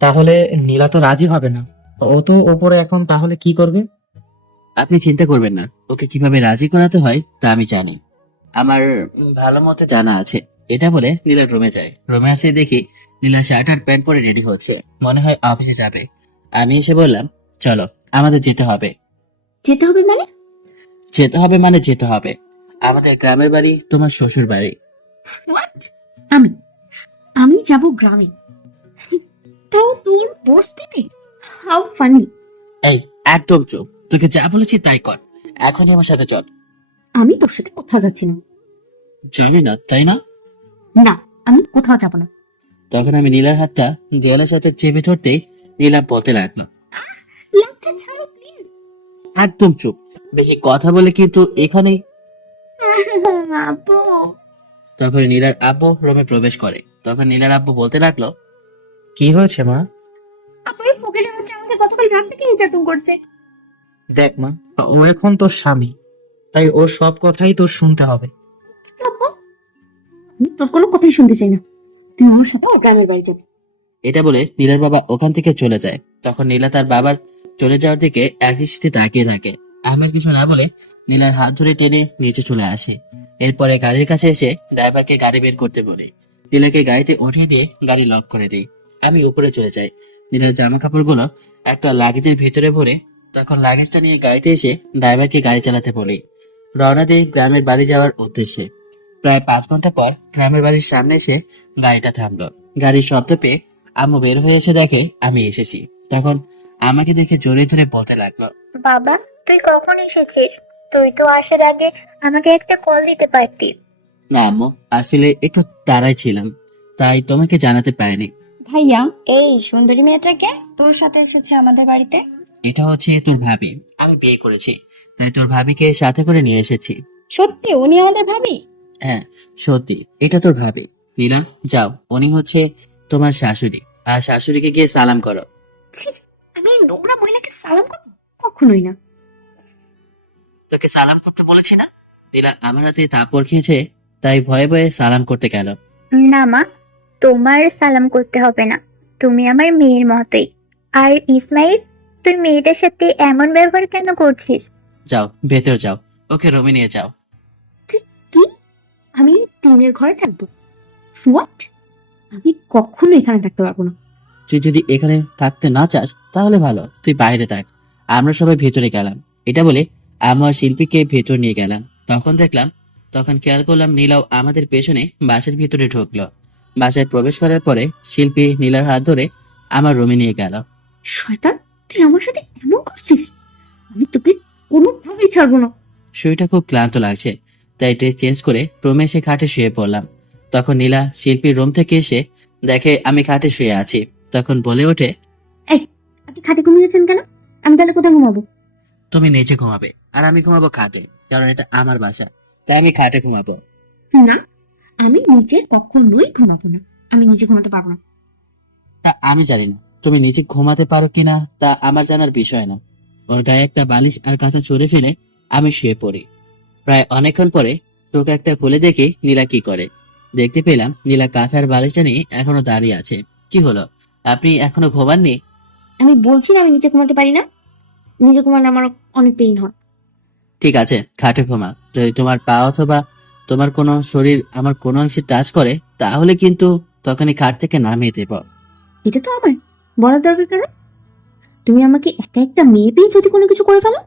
তাহলে নীলা তো রাজি হবে না। ও তো ওপরে এখন, তাহলে কি করবে? আপনি চিন্তা করবেন না, ওকে কিভাবে রাজি করাতে হয় তা আমি জানি। আমার ভালো মতো জানা আছে। এটা বলে নীলা রুমে যায়। রুমে আসে দেখি নীলা শার্ট আর প্যান্ট পরে রেডি হচ্ছে, মনে হয় অফিসে যাবে। আমি এসে বললাম, চলো আমাদের যেতে হবে। যেতে হবে মানে? যেতে হবে মানে যেতে হবে। আমাদের গ্রামের বাড়ি তোমার শ্বশুর বাড়ি। হোয়াট? আমি আমি যাব গ্রামে? তাও তোর বস্তিতে? How funny! এই, একদম চুপ। তোকে যা বলেছি তাই কর। এখনই আমার সাথে চল। আমি তোর সাথে কোথাও যাচ্ছি না। যাবি না তাই না? না, আমি কোথাও যাব না। তখন আমি নীলার হাতটা দেয়ালের সাথে চেপে ধরতেই নীলা বলতে লাগলো, লজ্জা ছাড়ো প্লিজ। একদম চুপ। বেশি কথা বলে কিন্তু এখানেই। আপু, তখন নীলার আব্বু রুমে প্রবেশ করে। তখন নীলার আব্বু বলতে লাগলো, কি হয়েছে মা? আপু এই ফকিরের হচ্ছে আমাকে গতকাল রাত থেকে নির্যাতন করছে। দেখ মা, ও এখন তোর স্বামী, তাই ওর সব কথাই তোর শুনতে হবে। আপু, আমি তোর কোনো কথাই শুনতে চাই না। তুই আমার সাথে ওর গ্রামের বাড়ি যাবি। এটা বলে নীলার বাবা ওখান থেকে চলে যায়। তখন নীলা তার বাবার চলে যাওয়ার দিকে একদৃষ্টিতে তাকিয়ে থাকে। আমার কিছু না বলে নীলার হাত ধরে টেনে নিচে চলে আসে। এরপরে গাড়ির কাছে এসে ড্রাইভারকে গাড়ি বের করতে বলে নীলাকে গাড়িতে উঠিয়ে দিয়ে গাড়ি লক করে দিই। আমি উপরে চলে যাই। নীলার জামা কাপড়গুলো একটা লাগেজের ভিতরে ভরে তখন লাগেজটা নিয়ে গাড়িতে এসে ড্রাইভারকে গাড়ি চালাতে বলি। রওনা দিই গ্রামের বাড়ি যাওয়ার উদ্দেশ্যে। প্রায় 5 ঘন্টা পর গ্রামের বাড়ির সামনে এসে গাড়িটা থামলো। গাড়ির শব্দ পেয়ে আম্মু বের হয়ে এসে দেখে আমি এসেছি। তখন আমাকে দেখে জড়িয়ে ধরে বলতে লাগলো, বাবা, তুই কখন এসেছিস? তুই তো আসার আগে আমাকে একটা কল দিতে পারতি। না আম্মু, আসলে একটু তাড়ায় ছিলাম, তাই তোমাকে জানাতে পারিনি। ভাইয়া, এই সুন্দরী মেয়েটা কে তোর সাথে এসেছে আমাদের বাড়িতে? এটা হচ্ছে তোর ভাবি। আমি বিয়ে করেছি, তাই তোর ভাবিকে সাথে করে নিয়ে এসেছি। সত্যি উনি আমাদের ভাবি? হ্যাঁ, সত্যি এটা তোর ভাবি। নীলা, যাও, উনি হচ্ছে তোমার শাশুড়ি। আর শাশুড়িকে গিয়ে সালাম করো। ছি, আমি এই নোংরা মহিলাকে সালাম করবো? কখনোই না। তোকে সালাম করতে বলেছি না? নীলা আমার হাতে থাপ্পড় খেয়েছে, তাই ভয়ে ভয়ে সালাম করতে গেল। না মা, তোমার সালাম করতে হবে না। তুমি আমার মেয়ের মতোই। আর ইসমাইল, তুই মেয়েটার সাথে এমন ব্যবহার কেন করছিস? যাও, ভেতর যাও, ওকে রুমে নিয়ে যাও। কি কি? আমি টিনের ঘরে থাকবো? হোয়াট? আমি কখনো এখানে থাকতে পারবো না। তুই যদি এখানে থাকতে না চাস তাহলে ভালো, তুই বাইরে থাক। আমরা সবাই ভেতরে গেলাম। এটা বলে আমার শিল্পীকে ভেতর নিয়ে গেলাম। তখন খেয়াল করলাম নীলাও আমাদের পেছনে বাসার ভিতরে ঢুকলো। বাসায় প্রবেশ করার পরে শিল্পী নীলার হাত ধরে আমার রুমে নিয়ে গেল। শয়তান, তুই আমার সাথে এমন করছিস? আমি তোকে কোনোভাবেই ছাড়বো না। শরীরটা খুব ক্লান্ত লাগছে, তাই ড্রেস চেঞ্জ করে রুমে এসে খাটে শুয়ে পড়লাম। তখন নীলা শিল্পীর রুম থেকে এসে দেখে আমি খাটে শুয়ে আছি। তখন বলে ওঠে, এই, আপনি খাটে ঘুমিয়েছেন কেন? আমি তাহলে কোথায় ঘুমাবো? তুমি নিচে ঘুমাবে আর আমি ঘুমাবো খাটে, কারণ এটা আমার বাসা, তাই আমি খাটে ঘুমাবো। না, আমি নিচে কখনোই ঘুমাবো না। আমি নিচে ঘুমাতে পারবো না। তা আমি জানি না তুমি নিচে ঘুমাতে পারো কিনা, তা আমার জানার বিষয় না। ওর গায়ে একটা বালিশ আর কাঁথা চড়ে ফেলে আমি শুয়ে পড়ি। প্রায় অনেকক্ষণ পরে চোখ একটা খুলে দেখি নীলা কি করে। দেখতে পেলাম নীলা কাঁথার বালিশটা নিয়ে এখনো দাঁড়িয়ে আছে। কি হলো, আপনি এখনো ঘুমাননি? আমি বলছি না আমি নিচে ঘুমাতে পারি না। নিচে ঘুমালে আমার অনেক পেইন হয়। ঠিক আছে, খাটে ঘুমা। যদি তোমার পা অথবা তোমার কোনো শরীর আমার কোনো অংশে টাচ করে তাহলে কিন্তু তখনই খাট থেকে নামিয়ে দেব। এটা তো আমার বলার দরকার কেন? তুমি আমাকে একা একটা মেয়ে পেয়ে যদি কোনো কিছু করে ফেলো।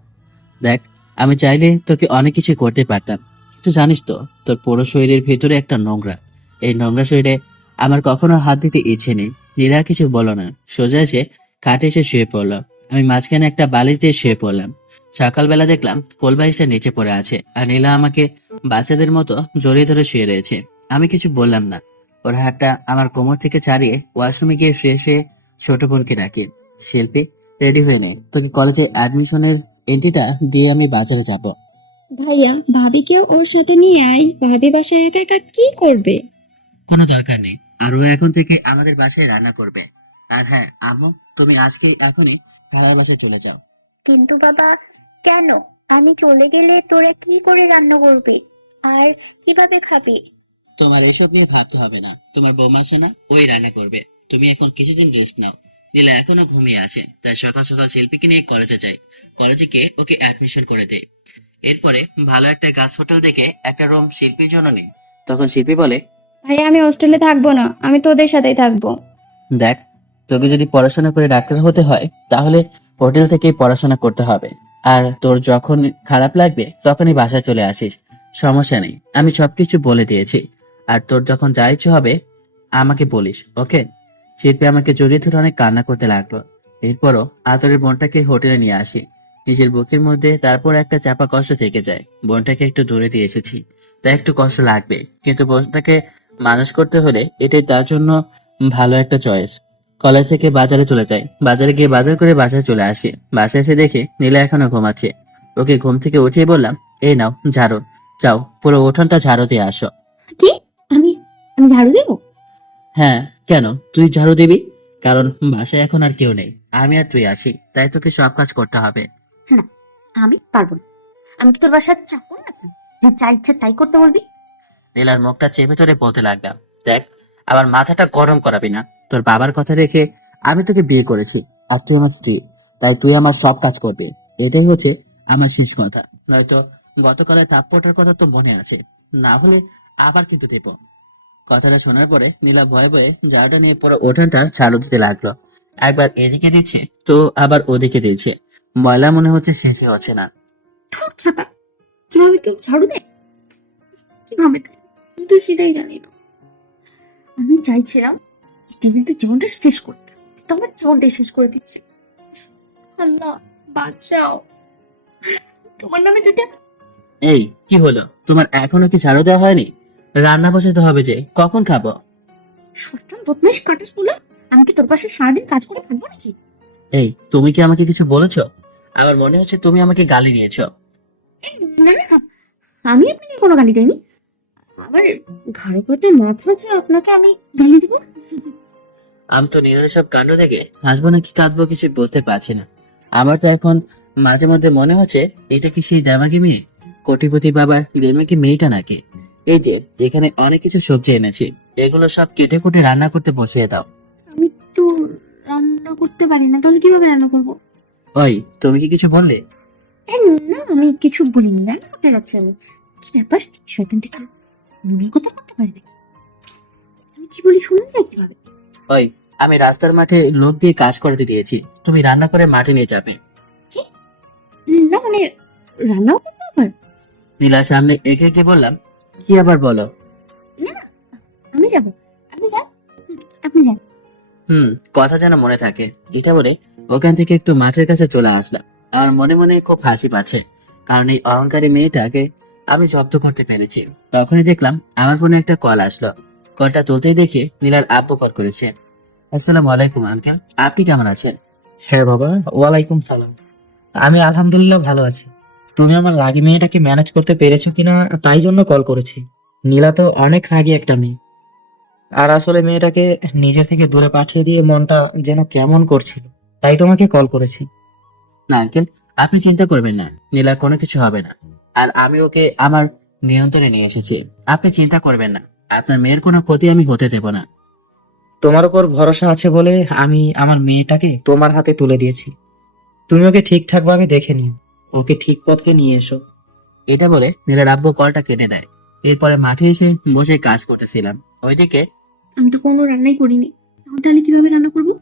দেখ, আমি চাইলে তোকে অনেক কিছু করতে পারতাম, কিন্তু জানিস তো তোর পুরো শরীরের ভেতরে একটা নোংরা। এই নোংরা শরীরে আমার কখনো হাত দিতে ইচ্ছে নেই। নীলা কিছু বলো না, সোজা এসে খাটে এসে শুয়ে পড়লো। আমি মাঝখানে একটা বালিশ দিয়ে শুয়ে পড়লাম। সকালবেলা দেখলাম কোলবালিশটা নিচে পড়ে আছে আর নীলা আমাকে বাচ্চাদের মতো জড়িয়ে ধরে শুয়ে রয়েছে। আমি কিছু বললাম না, ওর হাতটা আমার কোমর থেকে ছাড়িয়ে ওয়াশরুমে গিয়ে ফ্রেশ হয়ে ছোট বোনকে ডাকে, শিল্পী রেডি হয়ে নে, তোকে কলেজে অ্যাডমিশনের এন্ট্রিটা দিয়ে আমি বাজারে যাব। ভাইয়া ভাবিকেও ওর সাথে নিয়ে আয়, ভাবি বাসায় একা একা কি করবে? কোনো দরকার নেই, আর ও এখন থেকে আমাদের বাসায় রান্না করবে। আর হ্যাঁ আম্মু, তুমি আজকেই এখনই খালার বাসায় চলে যাও। কিন্তু বাবা, কেন? আমি চলে গেলে তোরা কি করে রান্না করবি আর কিভাবে খাবি? তোমার এসব নিয়ে ভাবতে হবে না, তোমার বৌমা আছে না, ওই রান্না করবে। তুমি এখন কিছুদিন রেস্ট নাও। নীলা এখনো ঘুমিয়ে আছে, তাই সকাল সকাল শিল্পীকে নিয়ে কলেজে যাই। কলেজে গিয়ে ওকে অ্যাডমিশন করে দেই। এরপরে ভালো একটা গাছ হোটেল দেখে একটা রুম শিল্পীর জন্য নেই। তখন শিল্পী বলে, ভাইয়া আমি হোস্টেলে থাকবো না, আমি তোদের সাথেই থাকবো। দেখ, তোকে যদি পড়াশোনা করে ডাক্তার হতে হয় তাহলে হোটেল থেকেই পড়াশোনা করতে হবে। আর তোর যখন খারাপ লাগবে তখনই বাসায় চলে আসিস, সমস্যা নেই, আমি সবকিছু বলে দিয়েছি। আর তোর যখন যা ইচ্ছে হবে আমাকে বলিস, ওকে? শিল্পী আমাকে জড়িয়ে ধরে অনেক কান্না করতে লাগলো। এরপরও আদরের বোনটাকে হোটেলে নিয়ে আসি নিজের বুকের মধ্যে। তারপর একটা চাপা কষ্ট থেকে যায়, বোনটাকে একটু দূরে দিয়ে এসেছি, তাই একটু কষ্ট লাগবে, কিন্তু বোনটাকে মানুষ করতে হলে এটাই তার জন্য ভালো একটা চয়েস। কলেজ থেকে বাজারে চলে যাই, বাজারে গিয়ে বাজার করে বাসায় চলে আসি। বাসায় এসে দেখি নীলা এখনো ঘুমাচ্ছে। ওকে ঘুম থেকে উঠিয়ে বললাম, এই নাও ঝাড়ু, যাও পুরো উঠোনটা ঝাড়ু দিয়ে আসো। কি? আমি আমি ঝাড়ু দেবো? হ্যাঁ, কেন তুই ঝাড়ু দিবি? কারণ বাসায় এখন আর কেউ নেই, আমি আর তুই আছি, তাই তোকে সব কাজ করতে হবে। না, আমি পারবো না। আমি কি তোর বাসার চাকর নাকি যে যা ইচ্ছে তাই করতে বলবি? নীলার মুখটা চেপে ধরে বলতে লাগলাম, দেখ, আমার মাথাটা গরম করাবি না। তোর বাবার কথা রেখে আমি তোকে বিয়ে করেছি, আর তুই আমার স্ত্রী, তাই তুই আমার সব কাজ করবি। এটাই হচ্ছে আমার শেষ কথা। নয়তো গতকালের থাপ্পড়টার কথা তো মনে আছে, না হলে আবার কিন্তু দেব। কথাটা শোনার পরে নীলা ভয়ে ভয়ে ঝাড়ুটা নিয়ে পুরো উঠানটা ঝাড়ু দিতে লাগলো। একবার এদিকে দিচ্ছে তো আবার ওদিকে দিচ্ছে, ময়লা মনে হচ্ছে শেষই হচ্ছে না। ঠোঁট ছাপা, কিভাবে কেউ ঝাড়ু দেয়, কিভাবে দেয় আমি তো সেটাই জানি না। আমি চাইছিলাম এটা কিন্তু জীবনটা শেষ করতে, তো আমার জীবনটাই শেষ করে দিচ্ছে। আল্লাহ বাঁচাও, তোমার নামে দুইটা। এই কি হলো তোমার, এখনো কি ঝাড়ু দেওয়া হয়নি? রান্না বসাতে হবে যে, কখন খাবো? শয়তান বদমাইশ কাটাস বলে আমি কি তোর পাশে সারাদিন কাজ করে থাকবো নাকি? এই তুমি কি আমাকে কিছু বলেছো? আমার মনে হচ্ছে তুমি আমাকে গালি দিয়েছো। এই, না না, আমি আপনাকে কোনো গালি দেইনি। আমার ঘাড়ে পেটে মাথা আছে, আপনাকে আমি গালি দেবো? আমি তো নীলার সব কাণ্ড দেখে হাসবো নাকি কাঁদবো কিছু বুঝতে পারছি না। আমার তো এখন মাঝে মধ্যে মনে হচ্ছে এটা কি সেই দেমাকি মেয়ে, কোটিপতি বাবার দেমাকি মেয়েটা নাকি? এই যে এখানে অনেক কিছু সবজি এনেছি, এগুলো সব কেটে কুটে রান্না করতে বসিয়ে দাও। আমি তো রান্না করতে পারি না, তাহলে কিভাবে রান্না করবো? ওই তুমি কি কিছু বললে? এ, না আমি কিছু বলিনি, রান্না করতে যাচ্ছি আমি। কি ব্যাপার, শয়তানটা কি মনের কথা করতে পারি নাকি? আমি কি বলি শোনা যায় কিভাবে? ওই, আমি রাস্তার মাঠে লোক দিয়ে কাজ করতে দিয়েছি, তুমি রান্না করে মাঠে নিয়ে যাবে। কি? না মানে রান্নাও করতে আবার? নীলার সামনে এগিয়ে গিয়ে বললাম, কি আবার বলো? না না, আমি যাবো, আপনি যান, আপনি যান। কথা যেন মনে থাকে, এটা বলে ওখান থেকে একটু মাঠের কাছে চলে আসলাম। আমার মনে মনে খুব হাসি পাচ্ছে, কারণ এই অহংকারী মেয়েটাকে আমি জব্দ করতে পেরেছি। তখনই দেখলাম আমার ফোনে একটা কল আসলো। কলটা তুলতেই দেখি নীলার আব্বু কল করেছে। আসসালামু আলাইকুম আঙ্কেল, আপনি কেমন আছেন? হ্যাঁ বাবা, ওয়ালাইকুম সালাম। আমি আলহামদুলিল্লাহ ভালো আছি। তুমি আমার রাগী মেয়েটাকে ম্যানেজ করতে পেরেছো কিনা তাই জন্য কল করেছি। নীলা তো অনেক রাগী একটা মেয়ে, আর আসলে মেয়েটাকে নিজে থেকে দূরে পাঠিয়ে দিয়ে মনটা যেন কেমন করছিল, তাই তোমাকে কল করেছি। না আঙ্কেল, আপনি চিন্তা করবেন না, নীলার কোনো কিছু হবে না। আর আমি ওকে আমার নিয়ন্ত্রণে নিয়ে এসেছি, আপনি চিন্তা করবেন না, আপনার মেয়ের কোনো ক্ষতি আমি হতে দেব না। তোমার উপর ভরসা আছে বলে আমি আমার মেয়েটাকে তোমার হাতে তুলে দিয়েছি। তুমি ওকে ঠিকঠাক ভাবে দেখে নিও, ওকে ঠিক পথে নিয়ে এসো। এটা বলে নীলার আব্বু কলটা কেটে দেয়। এরপরে মাঠে এসে বসে কাজ করতেছিলাম। ওইদিকে আমি তো কোনো রান্নাই করিনি, এখন তাহলে কিভাবে রান্না করবো?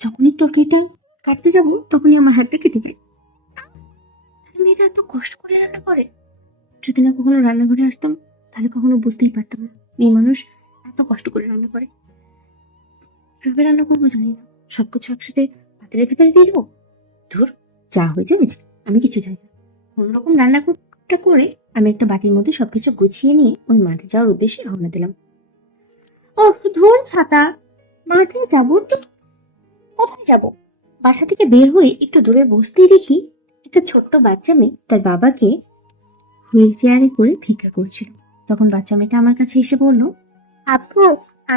যখনই তরকারিটা কাটতে যাবো তখনই আমার হাতটা কেটে যায়। তাহলে মেয়েরা এত কষ্ট করে রান্না করে? যদি না কখনো রান্নাঘরে আসতাম তাহলে কখনো বুঝতেই পারতাম না মেয়ে মানুষ এত কষ্ট করে রান্না করে। কিভাবে রান্না করবো জানি না, সবকিছু একসাথে পাতিলের ভেতরে দিয়ে দেবো। ধুর, যা হয়েছে হয়েছে, আমি কিছু জানি না। কোনোরকম রান্নাটা করে আমি একটা বাটির মধ্যে সবকিছু গুছিয়ে নিয়ে ওই মাঠে যাওয়ার উদ্দেশ্যে রওনা দিলাম। ওহ ধর ছাতা, মাঠে যাবো তো। কোথায় যাব? বাসা থেকে বের হয়ে একটু দূরে বসতেই দেখি একটা ছোট্ট বাচ্চা মেয়ে তার বাবাকে হুইল চেয়ারে করে ভিক্ষা করছিল। তখন বাচ্চা মেয়েটা আমার কাছে এসে বলল, আপু,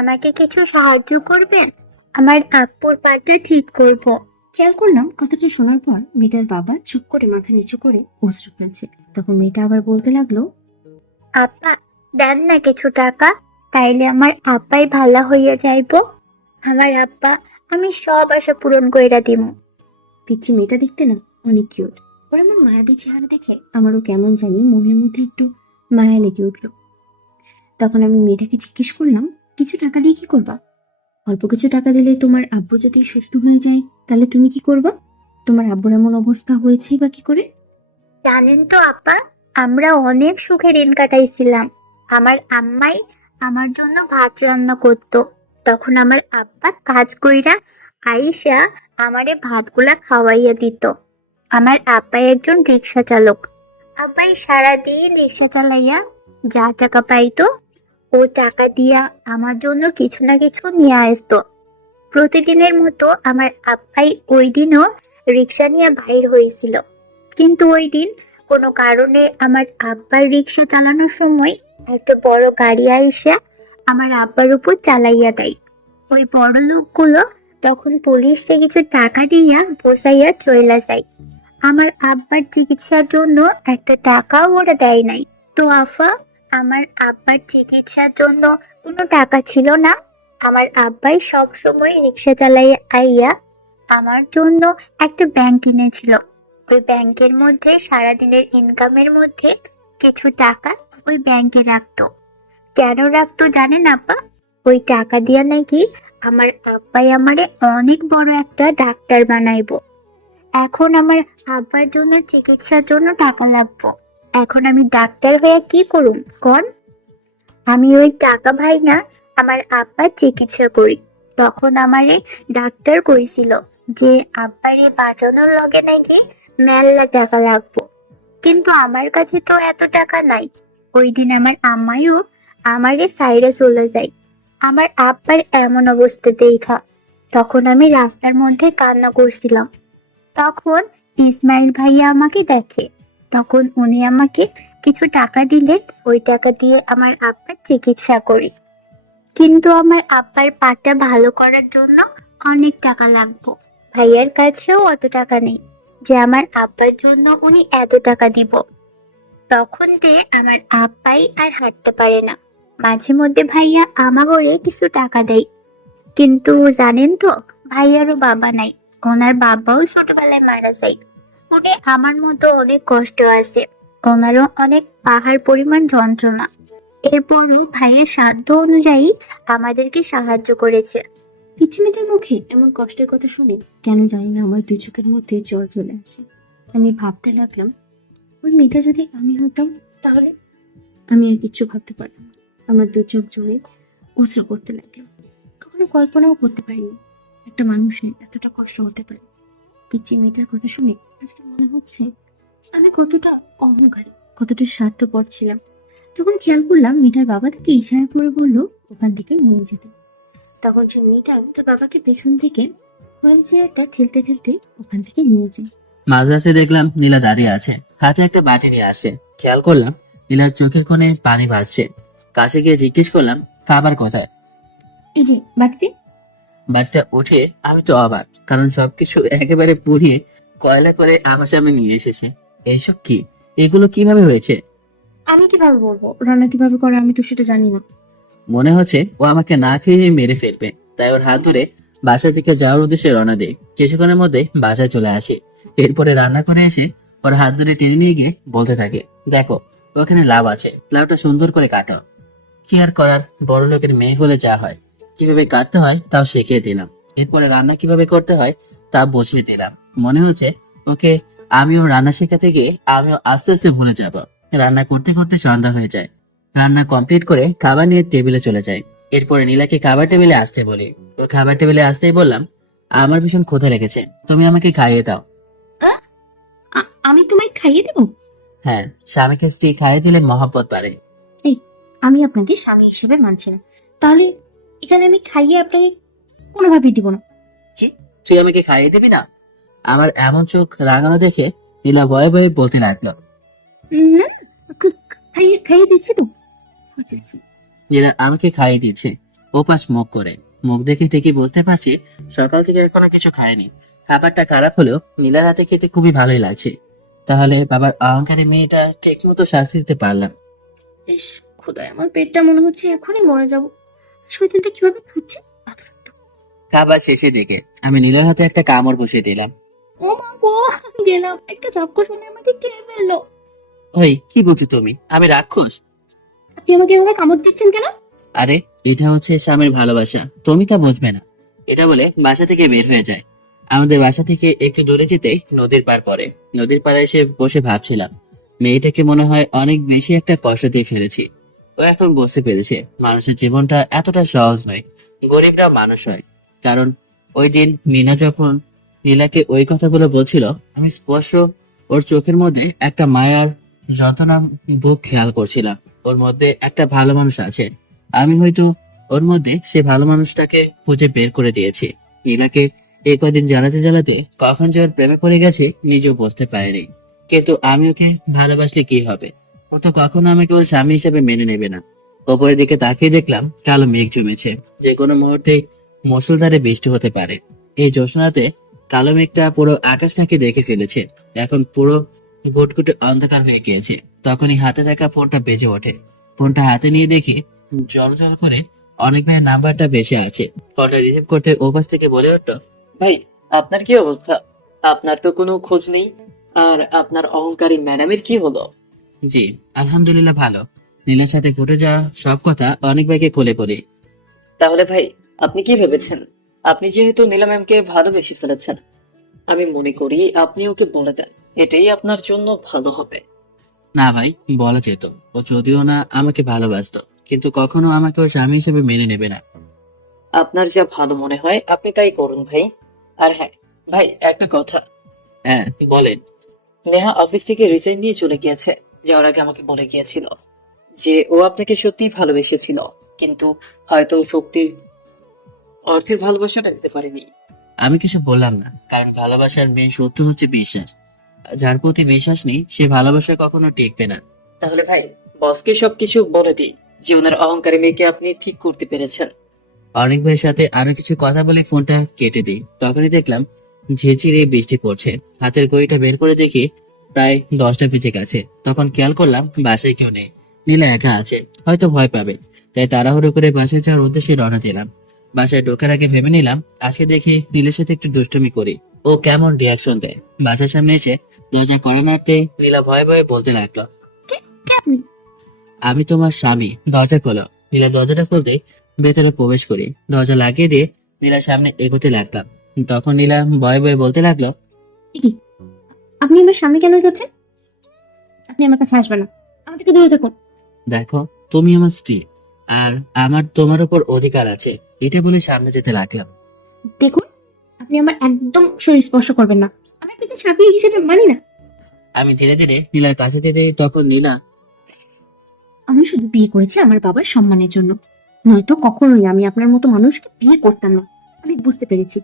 আমাকে কিছু সাহায্য করবেন? আমার আপুর পাটা ঠিক করব। খেয়াল করলাম কথাটা শোনার পর মেয়েটার বাবা চুপ করে মাথা নিচু করে অশ্রু ফেলছে। তখন মেয়েটা আবার বলতে লাগলো, আপা, দেন না কিছু টাকা, তাইলে আমার আব্বাই ভালো হইয়া যাইবো। আমার আব্বা, আমি সব আশা পূরণ কইরা দিমু। পিচ্ছি মেয়েটা দেখতে না অনেক কিউট। ওর আমার মায়াবী চেহারা দেখে আমারও কেমন জানি মনের মধ্যে একটু মায়া লেগে উঠলো। তখন আমি মেয়েটাকে জিজ্ঞেস করলাম, কিছু টাকা দিয়ে কি করবা? অল্প কিছু টাকা দিলে তোমার আব্বু যদি সুস্থ হয়ে যায় তাহলে তুমি কি করবা? তোমার আব্বুর এমন অবস্থা হয়েছে বা কি করে? জানেন তো আপা, আমরা অনেক সুখে দিন কাটাইছিলাম। আমার আম্মাই আমার জন্য ভাত রান্না করতো। তখন আমার আব্বা কাজ কইরা আইসা আমারে ভাতগুলা খাওয়াইয়া দিত। আমার আব্বা একজন রিক্সা চালক। আব্বাই সারাদিন রিক্সা চালাইয়া যা টাকা পাইতো ও টাকা দিয়া আমার জন্য কিছু না কিছু নিয়ে আসতো। প্রতিদিনের মতো আমার আব্বাই ওই দিনও রিক্সা নিয়ে বাইর হয়েছিল। কিন্তু ওই দিন কোনো কারণে আমার আব্বার রিক্সা চালানোর সময় একটা বড় গাড়ি আইসা আমার আব্বার উপর চালাইয়া দেয়। ওই বড় লোকগুলো তখন পুলিশকে কিছু টাকা দিয়া বসাইয়া চইলা যায়। আমার আব্বার চিকিৎসার জন্য একটা টাকাও ওরা দেয় নাই। তো আফা, আমার আব্বার চিকিৎসার জন্য কোনো টাকা ছিল না। আমার আব্বাই সব সময় রিক্সা চালাইয়া আইয়া আমার জন্য একটা ব্যাংক কিনেছিল। ওই ব্যাংকের মধ্যে সারাদিনের ইনকামের মধ্যে কিছু টাকা ওই ব্যাংকে রাখতো। কেন রাখতো জানেন আপা? ওই টাকা দিয়া নাকি আমার আব্বাই আমারে অনেক বড় একটা ডাক্তার বানাইবো। এখন আমার আব্বার জন্য চিকিৎসার জন্য টাকা লাগবো। এখন আমি ডাক্তার হয়ে কি করুম কোন? আমি ওই টাকা ভাই না আমার আব্বার চিকিৎসা করি। তখন আমারে ডাক্তার কইছিল যে আব্বারে বাঁচানোর লগে নাকি মেলা টাকা লাগবো। কিন্তু আমার কাছে তো এত টাকা নাই। ওই দিন আমার আম্মাইও আমারে সাইরে চলে যায় আমার আব্বার এমন অবস্থা দেখা। তখন আমি রাস্তার মধ্যে কান্না করছিলাম। তখন ইসমাইল ভাইয়া আমাকে দেখে। তখন উনি আমাকে কিছু টাকা দিলে ওই টাকা দিয়ে আমার আব্বার চিকিৎসা করি। কিন্তু আমার আব্বার পাটা ভালো করার জন্য অনেক টাকা লাগবে। ভাইয়ার কাছেও অত টাকা নেই যে আমার আব্বার জন্য উনি এত টাকা দিব। তখন দিয়ে আমার আব্বাই আর হাঁটতে পারে না। মাঝে মধ্যে ভাইয়া আমাগরে কিছু টাকা দেয়। কিন্তু জানেন তো, ভাইয়ারও বাবা নাই। ওনার বাবাও ছোটবেলায় মারা যায়। উনি আমার মতো অনেক কষ্ট আছে। ওনারও অনেক পাহাড় পরিমাণ যন্ত্রণা। এরপরও ভাইয়ের সাধ্য অনুযায়ী আমাদেরকে সাহায্য করেছে। পিচ্ছি মেয়েটার মুখে এমন কষ্টের কথা শুনে কেন জানি না আমার দুই চোখের মধ্যে জল চলে আসে। আমি ভাবতে লাগলাম, ওই মেয়েটা যদি আমি হতাম তাহলে। আমি আর কিচ্ছু ভাবতে পারলাম না। আমার দু চোখ জুড়ে অশ্রু করতে লাগলো। কখনো কল্পনাও করতে পারিনি একটা মানুষের এতটা কষ্ট হতে পারে। পিচ্ছি মেয়েটার কথা শুনে আজকে মনে হচ্ছে আমি কতটা অহংকারী, কতটা স্বার্থপর ছিলাম। তখন খেয়াল করলাম মেয়েটার বাবা তাকে ইশারা করে বলল ওখান থেকে নিয়ে যেতে। তখন সে মেয়েটা তার বাবাকে পেছন থেকে হুইল চেয়ারটা ঠেলতে ঠেলতে ওখান থেকে নিয়ে যায়। মাঝরাতে দেখলাম নীলা দাঁড়িয়ে আছে, হাতে একটা বাটি নিয়ে আসে। খেয়াল করলাম নীলার চোখের কোণে পানি ভাসছে। কাছে গিয়ে জিজ্ঞেস করলাম, খাবার কোথায়? এই যে বাড়িতে। বাটিটা উঠে আমি তো অবাক, কারণ সবকিছু একেবারে পুড়িয়ে কয়লা করে আমার সামনে নিয়ে এসেছে। এইসব কি? এগুলো কিভাবে হয়েছে? আমি কিভাবে বলবো রান্না কিভাবে করে? আমি তো সেটা জানি না। মনে হচ্ছে ও আমাকে না খেয়ে মেরে ফেলবে, তাই ওর হাত ধরে বাসা থেকে যাওয়ার উদ্দেশ্যে রওনা দেয়। কিছুক্ষণের মধ্যে বাসায় চলে আসি। এরপরে রান্না করে এসে ওর হাত ধরে টেনে নিয়ে গিয়ে বলতে থাকে, দেখো ওখানে লাউ আছে, লাউটা সুন্দর করে কাটো। কি আর করার, বড় লোকের মেয়ে হলে যা হয়। কিভাবে কাটতে হয় তাও শিখিয়ে দিলাম। এরপরে রান্না কিভাবে করতে হয় তা বসিয়ে দিলাম। মনে হচ্ছে ওকে আমিও রান্না শেখাতে গিয়ে আমিও আস্তে আস্তে ভুলে যাব। রান্না করতে করতে সন্ধ্যা হয়ে যায়। রান্না কমপ্লিট করে খাবার নিয়ে টেবিলে চলে যাই। এরপরে নীলাকে খাবার টেবিলে আসতে বলি। ও খাবার টেবিলে আসতেই বললাম, আমার ভীষণ ক্ষুধা লেগেছে, তুমি আমাকে খাইয়ে দাও। আমি তোমায় খাইয়ে দেবো? হ্যাঁ, স্বামীকে স্ত্রী খাইয়ে দিলে মহব্বত বাড়ে। এই, আমি আপনাকে স্বামী হিসেবে মানছি না। তাহলে এখানে আমি খাইয়ে আপনাকে কোনোভাবেই দিব না। কি, তুই আমাকে খাইয়ে দিবি না? আমার এমন চোখ রাগানো দেখে নীলা ভয়ে ভয়ে বলতে লাগলো। না, খাইয়ে খাইয়ে দিচ্ছি তো। আচ্ছা আচ্ছা। নীলা আমাকে খাইয়ে দিচ্ছে ওপাশ মুখ করে। মুখ দেখে ঠিকই বুঝতে পারছি সকাল থেকে এখনো কিছু খায়নি। খাবারটা খারাপ হলেও নীলার হাতে খেতে খুবই ভালোই লাগছে। তাহলে বাবার অহংকারী মেয়েটা ঠিক মতো শাস্তি দিতে পারলাম। বেশ, খোদায় আমার পেটটা মনে হচ্ছে এখনই মরে যাব। শয়তানটা কিভাবে খাচ্ছে? খাবার শেষে দিকে আমি নীলার হাতে একটা কামড় বসিয়ে দিলাম। ও মা গো, গেলাম। একটা রাক্ষস মানে আমাকে খেয়ে ফেললো। ওই কি বলছো তুমি? আমি রাক্ষস? আপনি আমাকে এভাবে কামড় দিচ্ছেন কেন? আরে এটা হচ্ছে স্বামীর ভালোবাসা, তুমি তা বুঝবে না। এটা বলে বাসা থেকে বের হয়ে যায়। আমাদের বাসা থেকে একটু দূরে যেতেই নদীর পার পড়ে। নদীর পাড়ে এসে বসে ভাবছিলাম, মেয়েটাকে মনে হয় অনেক বেশি একটা কষ্ট দিয়ে ফেলেছি। ও এখন বুঝতে পেরেছে মানুষের জীবনটা এতটা সহজ নয়, গরিবরা মানুষ হয়। কারণ ওই দিন মিনা যখন নীলাকে ওই কথাগুলো বলছিল, আমি স্পষ্ট ওর চোখের মধ্যে একটা মায়ার যন্ত্রণা বুক খেয়াল করছিলাম। ওর মধ্যে একটা ভালো মানুষ আছে। আমি হয়তো ওর মধ্যে সে ভালো মানুষটাকে খুঁজে বের করে দিয়েছি। নীলাকে এই কদিন জ্বালাতে জ্বালাতে কখন যে ওর প্রেমে পড়ে গেছে নিজেও বুঝতে পারিনি। কিন্তু আমি ওকে ভালোবাসলে কি হবে? ও তো কখনো আমাকে ওর স্বামী হিসেবে মেনে নেবে না। ওপরের দিকে তাকিয়ে দেখলাম কালো মেঘ জমেছে, যে কোনো মুহূর্তে মুষলধারে বৃষ্টি হতে পারে। এই জ্যোৎস্নাতে কালো মেঘটা পুরো আকাশটাকে দেখে ফেলেছে। এখন পুরো ঘুটঘুটে অন্ধকার হয়ে গিয়েছে। তখনই হাতে থাকা ফোনটা বেজে ওঠে। ফোনটা হাতে নিয়ে দেখি জল জল করে অনেক ভাইয়ের নাম্বারটা বেশি আছে। কলটা রিসিভ করতে ওপাশ থেকে বলে উঠলো, ভাই, আপনার কি অবস্থা? আপনার তো কোনো খোঁজ নেই। আর আপনার অহংকারী ম্যাডামের কি হলো? জি আলহামদুলিল্লাহ ভালো। নীলার সাথে ঘটে যাওয়া সব কথা অনেক ভাইকে খুলে বলি। তাহলে ভাই, আপনি কি ভেবেছেন? আপনি যেহেতু নীলা ম্যামকে ভালোবেসে ফেলেছেন, আমি মনে করি আপনি ওকে বলে দেন, এটাই আপনার জন্য ভালো হবে। না ভাই, বলা যেত। ও যদিও না আমাকে ভালোবাসতো, কিন্তু কখনো আমাকে ওর স্বামী হিসেবে মেনে নেবে না। আপনার যা ভালো মনে হয় আপনি তাই করুন ভাই। আর হ্যাঁ ভাই, একটা কথা। হ্যাঁ বলেন। নেহা অফিস থেকে রিজাইন দিয়ে চলে গিয়েছে। যাওয়ার আগে আমাকে বলে গিয়েছিল যে ও আপনাকে সত্যিই ভালোবেসেছিল, কিন্তু হয়তো অর্থের ভালোবাসাটা দিতে পারেনি। আমি কিছু বললাম না, কারণ ভালোবাসার মেন শত্রু হচ্ছে বিশ্বাস। যার প্রতি বিশ্বাস নেই সে ভালোবাসা কখনো টিকবে না। তাহলে ভাই, বসকে সবকিছু বলে দিই যে ওনার অহংকারী মেয়েকে আপনি ঠিক করতে পেরেছেন। অনেক ভাইয়ের সাথে আরো কিছু কথা বলে ফোনটা কেটে দিই। তখনই দেখলাম ঝিরঝিরে বৃষ্টি পড়ছে। হাতের ঘড়িটা বের করে দেখি প্রায় 10টা বেজে গেছে। তখন খেয়াল করলাম বাসায় কেউ নেই, নীলা একা আছে, হয়তো ভয় পাবে। তাই তাড়াহুড়ো করে বাসায় যাওয়ার উদ্দেশ্যে রওনা দিলাম। বাসায় ঢোকার আগে ভেবে নিলাম আজকে দেখি নীলের সাথে একটু দুষ্টুমি করি, ও কেমন রিয়াকশন দেয়। বাসার সামনে এসে দরজা কড়া নাড়তে নীলা ভয়ে ভয়ে বলতে লাগলো, কে আপনি? আমি তোমার স্বামী, দরজা খোলো। নীলা দরজাটা খুলতে ভেতরে প্রবেশ করি। দরজা লাগিয়ে দিয়ে নীলার সামনে এগোতে লাগলাম। তখন নীলা ভয়ে ভয়ে বলতে লাগলো, এ কি, আপনি আমার সামনে কেন গেছেন? আপনি আমার কাছে আসবেন না, আমার থেকে দূরে থাকুন। দেখো তুমি আমার স্ত্রী, আর আমার তোমার উপর অধিকার আছে, এটা বলে সামনে যেতে লাগলাম। দেখুন, আপনি আমার একদম শরীর স্পর্শ করবেন না। আমি আপনাকে স্বামী হিসেবে মানি না। আমি ধীরে ধীরে নীলার কাছে যেতে তখন নীলা, আমি শুধু বিয়ে করেছি আমার বাবার সম্মানের জন্য, নয়তো কখনোই আমি আপনার মতো মানুষকে বিয়ে করতাম না। আমি বুঝতে পেরেছি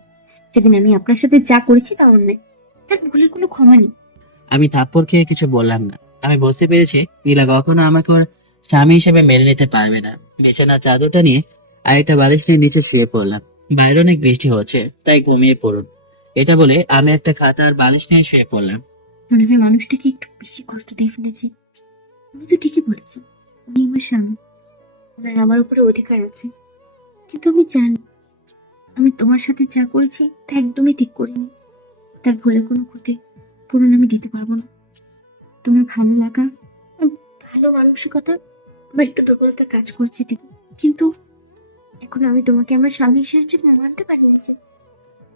যেদিন আমি আপনার সাথে যা করেছি তা অন্যায়, তার ভুলের কোনো ক্ষমা নেই। আমি থাপ্পড় খেয়ে কিছু বললাম না। আমি বুঝতে পেরেছি নীলা কখনো আমাকে ওর স্বামী হিসেবে মেনে নিতে পারবে না। বিছানার চাদরটা নিয়ে আরেকটা বালিশ নিয়ে নিচে শুয়ে পড়লাম। বাইরে অনেক বৃষ্টি হচ্ছে, তাই ঘুমিয়ে পড়ুন। এটা বলে আমি একটা খাতা আর বালিশ নিয়ে শুয়ে পড়লাম। মনে হয় মানুষটাকে একটু বেশি কষ্ট দিয়ে ফেলেছি। উনি তো ঠিকই বলেছেন, উনি আমার স্বামী, ওনার আমার উপরে অধিকার আছে। কিন্তু আমি জানি আমি তোমার সাথে যা করেছি তা একদমই ঠিক করিনি। তার ভুলের কোনো ক্ষতি পূরণ আমি দিতে পারবো না। তোমার ভালো লাগা আর ভালো মানসিকতা আমার একটু দুর্বলতা কাজ করছে ঠিক, কিন্তু এখন আমি তোমাকে আমার স্বামী হিসেবে মানতে পারিনি যে।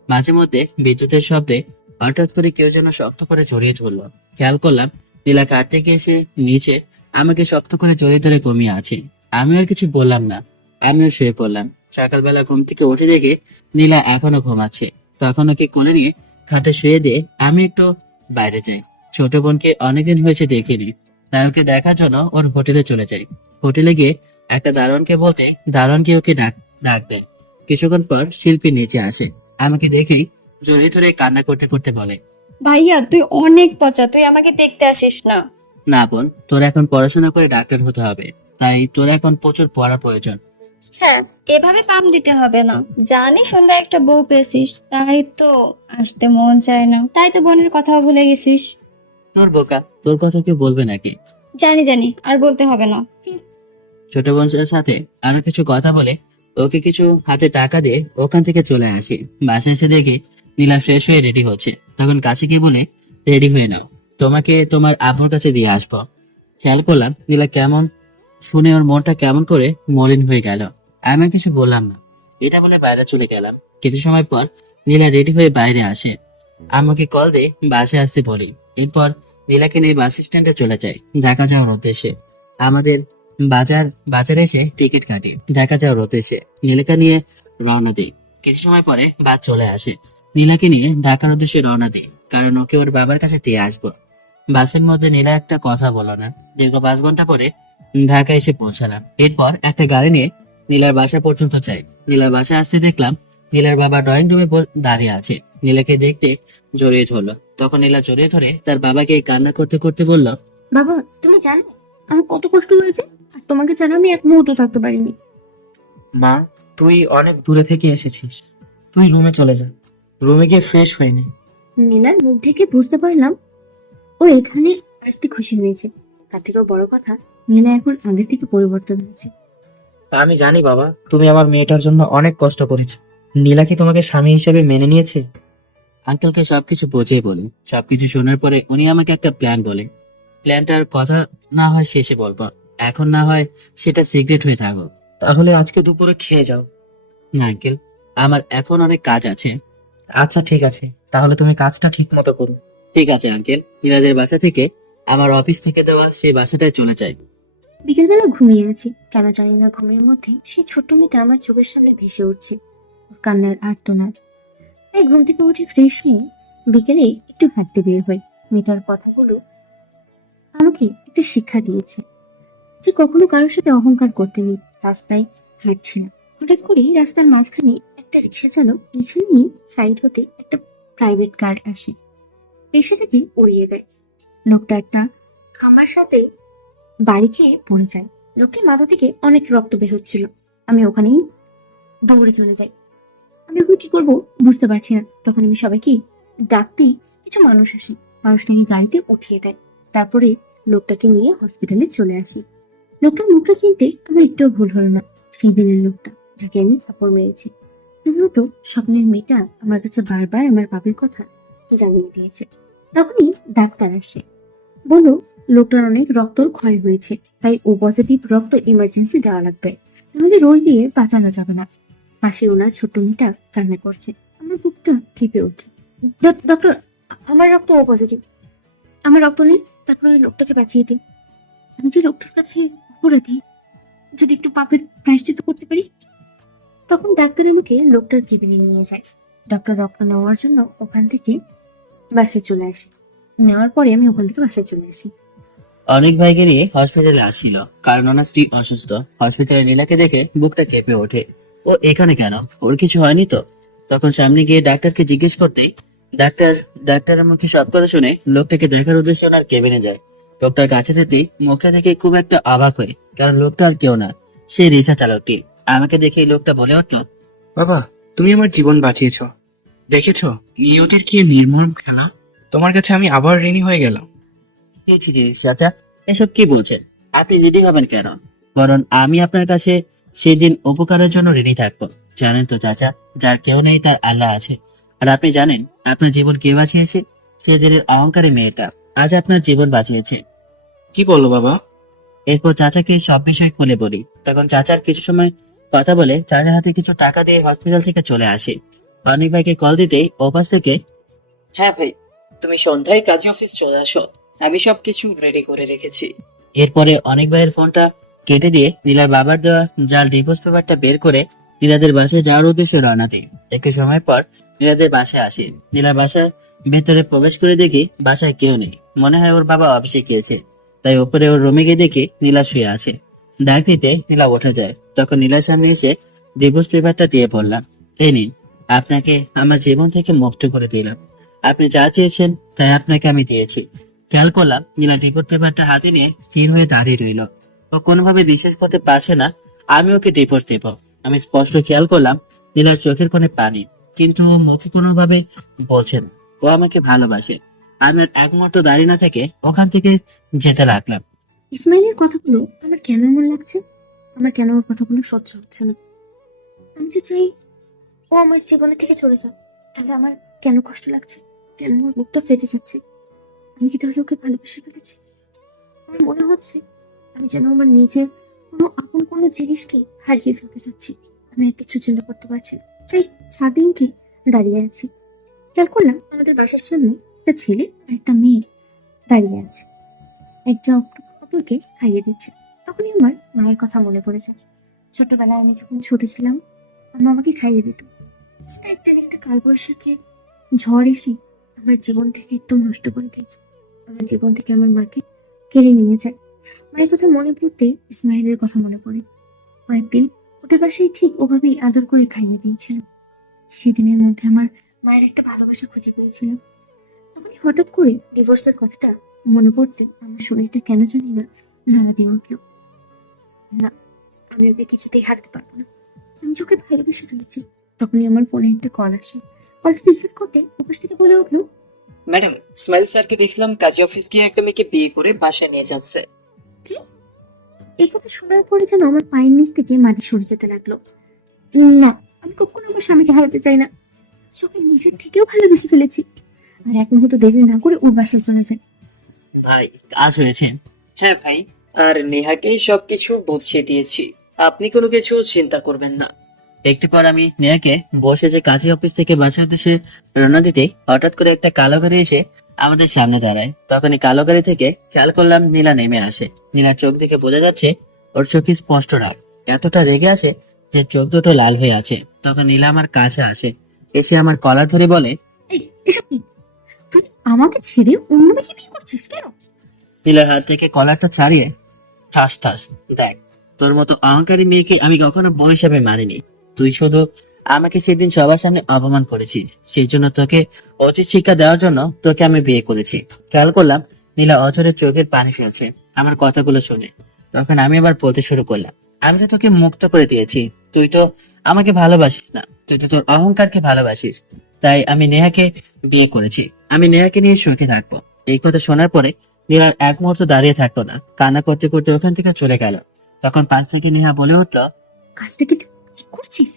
মাঝে মধ্যে বিদ্যুতের শব্দে হঠাৎ করে কেউ যেন শক্ত করে জড়িয়ে ধরলো। খেয়াল করলাম নীলা কার থেকে এসে নিচে আমাকে শক্ত করে জড়িয়ে ধরে ঘুমিয়ে আছে। আমি আর কিছু বললাম না, আমিও শুয়ে পড়লাম। সকালবেলা ঘুম থেকে উঠে দেখে নীলা এখনো ঘুমাচ্ছে। তখন ওকে কোলে নিয়ে খাটে শুয়ে দিয়ে আমি একটু বাইরে যাই। ছোট বোনকে অনেকদিন হয়েছে দেখিনি, তাই ওকে দেখার জন্য ওর হোটেলে চলে যাই। হোটেলে গিয়ে একটা দারোয়ানকে বলতে দারোয়ান গিয়ে ওকে ডাক দেয়। কিছুক্ষণ পর শিল্পী নিচে আসে, আমাকে দেখেই জড়িয়ে ধরে কান্না করতে করতে বলে, ভাইয়া তুই অনেক পচা, তুই আমাকে দেখতে আসিস না। না বোন, তোর এখন পড়াশোনা করে ডাক্তার হতে হবে, তাই তোর এখন প্রচুর পড়া প্রয়োজন। হ্যাঁ, এভাবে পাম দিতে হবে না। জানি সুন্দর একটা বউ পেয়েছিস, তাই তো আসতে মন চায় না, তাই তো বোনের কথাও ভুলে গেছিস। তোর বোকা, তোর কথা কেউ বলবে নাকি? জানি জানি, আর বলতে হবে না। ছোট বোনের সাথে আরো কিছু কথা বলে ওকে কিছু হাতে টাকা দিয়ে ওখান থেকে চলে আসি। বাসায় এসে দেখি নীলা ফ্রেশ হয়ে রেডি হচ্ছে, তখন কাছে গিয়ে বলে, রেডি হয়ে নাও, তোমাকে তোমার আব্বুর কাছে দিয়ে আসবো। খেয়াল করলাম নীলা কেমন, শুনে ওর মনটা কেমন করে মলিন হয়ে গেল। আমি আর কিছু বললাম না, এটা বলে বাইরে চলে গেলাম। কিছু সময় পর নীলা রেডি হয়ে বাইরে আসে, আমাকে কল দিয়ে বাসায় আসতে বলি। এরপর নীলাকে নিয়ে বাস স্ট্যান্ডে চলে যায় ঢাকা যাওয়ার উদ্দেশ্যে। আমাদের বাজারে এসে টিকিট কাটি, ঢাকা যাওয়ার উদ্দেশ্যে নীলাকে নিয়ে রওনা দিই। কিছু সময় পরে বাস চলে আসে, নীলাকে নিয়ে ঢাকার উদ্দেশ্যে রওনা দিই, কারণ ওকে ওর বাবার কাছে দিয়ে আসবো। বাসের মধ্যে নীলা একটা কথা বলো না। দীর্ঘ 5 ঘন্টা পরে ঢাকা এসে পৌঁছালাম। এরপর একটা গাড়ি নিয়ে নীলার বাসা পর্যন্ত যাই। নীলার বাসায় আসতে দেখলাম নীলার বাবা ড্রয়িং রুমে দাঁড়িয়ে আছে। নীলাকে দেখতে জড়িয়ে ধরলো। তখন নীলা জড়িয়ে ধরে তার বাবাকে কান্না করতে করতে বলল, বাবা, তুমি জানো আমার কত কষ্ট হয়েছে, আর তোমাকে ছাড়া আমি এক মুহূর্ত থাকতে পারিনি। মা, তুই অনেক দূরে থেকে এসেছিস, তুই রুমে চলে যা, রুমে গিয়ে ফ্রেশ হয়ে নে। নীলার মুখ দেখে বুঝতে পারলাম ও এখানে আসতে খুশি হয়েছে। তার থেকেও বড় কথা, নীলা এখন আগের থেকে পরিবর্তন হয়েছে। আমি জানি বাবা, তুমি আমার মেয়েটার জন্য অনেক কষ্ট করেছো। নীলা কি তোমাকে স্বামী হিসেবে মেনে নিয়েছে? আঙ্কেলকে সবকিছু বুঝিয়ে বলি। সবকিছু শোনার পরে উনি আমাকে একটা প্ল্যান বলে। প্ল্যানটার কথা না হয় শেষে বলবো, এখন না হয় সেটা সিক্রেট হয়ে থাকুক। তাহলে আজকে দুপুরে খেয়ে যাও। না আঙ্কেল, আমার এখন অনেক কাজ আছে। আচ্ছা ঠিক আছে, তাহলে তুমি কাজটা ঠিক মতো করো। ঠিক আছে আঙ্কেল। নীলাদের বাসা থেকে আমার অফিস থেকে দেওয়া সেই বাসাটায় চলে যাই। বিকেলবেলা ঘুমিয়ে আছি, কেন জানি না ঘুমের মধ্যে সেই ছোট্ট মেয়েটা আমার চোখের সামনে ভেসে উঠছে, ওর কান্নার আর্তনাদ। তাই ঘুম থেকে উঠে ফ্রেশ হয়ে বিকেলে একটু হাঁটতে বের হই। মেয়েটার কথাগুলো আমাকে একটা শিক্ষা দিয়েছে যে কখনো কারোর সাথে অহংকার করতে নেই। রাস্তায় হাঁটছিলাম, হঠাৎ করেই রাস্তার মাঝখানে একটা রিক্সা চালক রিক্সা নিয়ে সাইড হতে একটা প্রাইভেট কার আসে, রিক্সাটাকে উড়িয়ে দেয়। লোকটা একটা খামার সাথে বাড়ি খেয়ে পড়ে যায়। লোকটার মাথা থেকে অনেক রক্ত বের হচ্ছিল। আমি ওখানেই দৌড়ে চলে যাই। আমি এখন কি করবো বুঝতে পারছি না। তখন আমি সবাইকে ডাকতেই কিছু মানুষ আসে, মানুষটাকে গাড়িতে উঠিয়ে দেয়। তারপরে লোকটাকে নিয়ে হসপিটালে চলে আসি। লোকটার মুখটা চিনতে আমার একটুও ভুল হলো না, সেই দিনের লোকটা যাকে আমি থাপড় মেরেছি। মূলত স্বপ্নের মেয়েটা আমার কাছে বারবার আমার বাবার কথা জানিয়ে দিয়েছে। তখনই ডাক্তার আসে, বলল লোকটার অনেক রক্তর ক্ষয় হয়েছে, তাই ও পজিটিভ রক্ত ইমার্জেন্সি দেওয়া লাগবে, নাহলে রোগ দিয়ে বাঁচানো যাবে না। পাশে ওনার ছোট্ট মেয়েটা কান্না করছে। আমার বুকটা কেঁপে ওঠে। ডক্টর, আমার রক্ত ও পজিটিভ, আমার রক্ত নেই, তারপরে ওই লোকটাকে বাঁচিয়ে দিন। আমি যে লোকটার কাছে অপরাধী, যদি একটু পাপের প্রায়শ্চিত্ত করতে পারি। তখন ডাক্তার আমাকে লোকটার কেবিনে নিয়ে যায়। ডক্টর রক্ত নেওয়ার জন্য ওখান থেকে বাসায় চলে আসে। নেওয়ার পরে আমি ওখান থেকে বাসায় চলে আসি। অনেক ভাইকে নিয়ে হসপিটালে আসছিল, কারণ ওনার স্ত্রী অসুস্থ। হসপিটালে নীলাকে দেখে বুকটা কেঁপে ওঠে। ও এখানে কেন? ওর কিছু হয়নি তো? তখন সামনে গিয়ে ডাক্তারকে জিজ্ঞেস করতেই ডাক্তারের মুখে সব কথা শুনে লোকটাকে দেখার উদ্দেশ্যে ওনার কেবিনে যায়। লোকটার কাছে যেতেই মুখটা দেখে খুব একটা অবাক হয়, কারণ লোকটা আর কেউ না, সেই রিক্সা চালকটি। আমাকে দেখে লোকটা বলে উঠল, বাবা, তুমি আমার জীবন বাঁচিয়েছো। দেখেছো নিয়তির কি নির্মম খেলা। তোমার কাছে আমি আবার ঋণী হয়ে গেলাম। জি চাচা, এসব কি বলছেন? আপনি রেডি হবেন কেন? বরং আমি আপনার কাছে সেই দিন উপকারের জন্য রেডি থাকবো। জানেন তো চাচা, যার কেউ নেই তার আল্লাহ আছে। আর আপনি জানেন আপনার জীবন কে বাঁচিয়েছে? সেদিনের অহংকারী মেয়েটা আজ আপনার জীবন বাঁচিয়েছে। কি বলো বাবা? এরপর চাচাকে সব বিষয় খুলে বলি। তখন চাচার কিছু সময় কথা বলে চাচার হাতে কিছু টাকা দিয়ে হসপিটাল থেকে চলে আসি। অনেক ভাইকে কল দিতেই ওপাশ থেকে, হ্যাঁ ভাই, তুমি সন্ধ্যায় কাজী অফিস চলে আসো, আমি সবকিছু রেডি করে রেখেছি। এরপরে অনেক ভাইয়ের ফোনটা কেটে দিয়ে নীলার বাবার দেওয়া জাল ডিভোর্স পেপারটা বের করে নীলাদের বাসায় যাওয়ার উদ্দেশ্যে রওনা দিই। একটু সময় পর নীলাদের বাসায় আসি। নীলার বাসার ভেতরে প্রবেশ করে দেখি বাসায় কেউ নেই। মনে হয় ওর বাবা অফিসে গিয়েছে, তাই ওপরে ওর রুমে গিয়ে দেখি নীলা শুয়ে আছে। ডাক দিতে নীলা উঠে যায়। তখন নীলার সামনে এসে ডিভোর্স পেপারটা দিয়ে বললাম, এই নিন, আপনাকে আমার জীবন থেকে মুক্ত করে দিলাম। আপনি যা চেয়েছেন তাই আপনাকে আমি দিয়েছি। খেয়াল করলাম নীলা ডিভোর্স পেপারটা হাতে নিয়ে স্থির হয়ে দাঁড়িয়ে রইল। ও কোনোভাবে বিশ্বাস করতে পারছে না আমি ওকে ডিভোর্স দেব। আমি স্পষ্ট খেয়াল করলাম নীলার চোখের কোণে পানি, কিন্তু ও মুখে কোনোভাবে বলছে না ও আমাকে ভালোবাসে। আমি আর এক মুহূর্ত দাঁড়িয়ে না থেকে ওখান থেকে যেতে লাগলাম। ইসমাইলের কথাগুলো আমার কেন এমন লাগছে? আমার কেন ওর কথাগুলো সহ্য হচ্ছে না? আমি তো চাই ও আমার জীবনে থেকে চলে যাক, তাহলে আমার কেন কষ্ট লাগছে? কেন আমার বুকটা ফেটে যাচ্ছে? আমি কি তাহলে ওকে ভালোবেসে ফেলেছি? আমার মনে হচ্ছে আমি যেন আমার নিজের কোনো জিনিসকে হারিয়ে ফেলতে চাচ্ছি। আমি আর কিছু চিন্তা করতে পারছি না, চাই ছাদে উঠে দাঁড়িয়ে আছি। খেয়াল করলাম আমাদের বাসার সামনে একটা ছেলে আর একটা মেয়ে দাঁড়িয়ে আছে, একজন অপরকে খাইয়ে দিচ্ছে। তখনই আমার মায়ের কথা মনে পড়ে যায়। ছোটবেলায় আমি যখন ছোট ছিলাম, আম্মা আমাকে খাইয়ে দিত। কিন্তু একদিন একটা কালবৈশাখী ঝড় এসে আমার জীবনটাকে একদম নষ্ট করে দিয়েছে। আমার জীবন থেকে আমার মাকে কেড়ে নিয়ে যায়। মায়ের কথা মনে পড়তে ইসমাইলের কথা মনে পড়ে। কয়েকদিন ওদের বাসায় ঠিক ওভাবেই আদর করে খাইয়ে দিয়েছিল। সেদিনের মধ্যে আমার মায়ের একটা ভালোবাসা খুঁজে পেয়েছিল। তখনই হঠাৎ করে ডিভোর্সের কথাটা মনে পড়তে আমার শরীরটা কেন জানি না নাড়া দিয়ে উঠলো। না, আমি ওদের কিছুতেই হারাতে পারবো না। আমি চোখে ভালোবেসে ফেলেছি। তখনই আমার ফোনে একটা কল আসে। কলটা রিসিভ করতে ওপাশ থেকে বলে উঠলো, ম্যাডাম, ইসমাইল স্যারকে দেখলাম কাজী অফিস গিয়ে একটা মেয়েকে বিয়ে করে বাসায় নিয়ে যাচ্ছে। কি? এই কথা শোনার পরে যেন আমার পায়ের নিচ থেকে মাটি সরে যেতে লাগলো। না, আমি কখনো আমার স্বামীকে হারাতে চাই না। চোখে নিজের থেকেও ভালোবেসে ফেলেছি। আর এক মুহূর্ত দেরি না করে ওর বাসায় চলে যায়। ভাই, কাজ হয়েছে। হ্যাঁ ভাই, আর নেহাকে সবকিছু বুঝিয়ে দিয়েছি, আপনি কোনো কিছু চিন্তা করবেন না। একটু পর আমি নেহাকে বসে যে কাজী অফিস থেকে বাসার উদ্দেশ্যে রওনা দিতে হঠাৎ করে একটা কালো গাড়ি এসে আমাদের সামনে দাঁড়ায়। তখন এই কালো গাড়ি থেকে খেয়াল করলাম নীলা নেমে আসে। নীলার চোখ দেখে বোঝা যাচ্ছে ওর চোখে স্পষ্ট রাগ, এতটা রেগে আছে যে চোখ দুটো লাল হয়ে আছে। তখন নীলা আমার কাছে আসে, এসে আমার কলার ধরে বলে, এই, এসব কি? তুই আমাকে ছেড়ে অন্য মেয়েকে বিয়ে করছিস কেন? নীলার হাত থেকে কলারটা ছাড়িয়ে ঠাস ঠাস, দেখ, তোর মতো অহংকারী মেয়েকে আমি কখনো বউ হিসাবে মানিনি। তুই শুধু আমাকে সেদিন সবার সামনে অপমান করেছিস, সেই জন্য তোকে উচিত শিক্ষা দেওয়ার জন্য তোকে আমি বিয়ে করেছি। খেয়াল করলাম নীলা অঝরে চোখের পানি ফেলছে আমার কথাগুলো শুনে। তখন আমি আবার বলতে শুরু করলাম, আমি তো তোকে মুক্ত করে দিয়েছি, তুই তো আমাকে ভালোবাসিস না, তুই তো তোর অহংকারকে ভালোবাসিস। তাই আমি নেহাকে বিয়ে করেছি, আমি নেহাকে নিয়ে সুখে থাকবো। এই কথা শোনার পরে নীলার এক মুহূর্ত দাঁড়িয়ে থাকলো না, কান্না করতে করতে ওখান থেকে চলে গেল। তখন পাশ থেকে নেহা বলে উঠলো, কাজটা কি তুই ঠিক করছিস?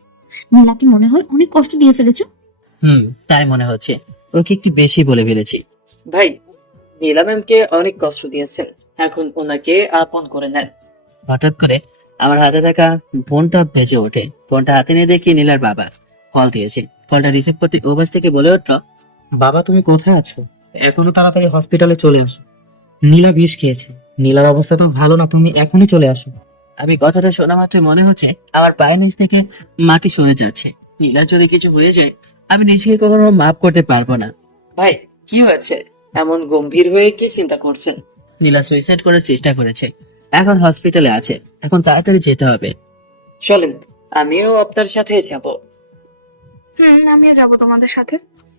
নীলাকে মনে হয় অনেক কষ্ট দিয়ে ফেলেছো। তাই মনে হচ্ছে, ওকে একটু বেশি বলে ফেলেছি। ভাই, নীলা ম্যামকে অনেক কষ্ট দিয়েছেন, এখন ওনাকে আপন করে নেন। হঠাৎ করে আমার হাতে থাকা ফোনটা বেজে ওঠে। ফোনটা হাতে নিয়ে দেখি নীলার বাবা কল দিয়েছে। কলটা রিসিভ করতে ওবাস থেকে বলে উঠলো, বাবা, তুমি কোথায় আছো? এখনো তাড়াতাড়ি হসপিটালে চলে আসো। নীলা বিষ খেয়েছে, নীলার অবস্থা তো ভালো না, তুমি এখনই চলে আসো। আমি কথাটা শোনা মাত্র মনে হচ্ছে আমার পায়ের নিচ থেকে মাটি সরে যাচ্ছে। নীলার যদি কিছু হয়ে যায় আমি নিজেকে কখনো মাফ করতে পারবো না। ভাই, কি হয়েছে? এমন গম্ভীর হয়ে কি চিন্তা করছেন? নীলা সুইসাইড করার চেষ্টা করেছে, এখন হসপিটালে আছে, এখন তাড়াতাড়ি যেতে হবে। চলেন, আমিও আপনার সাথে যাব। আমিও যাবো তোমাদের সাথে।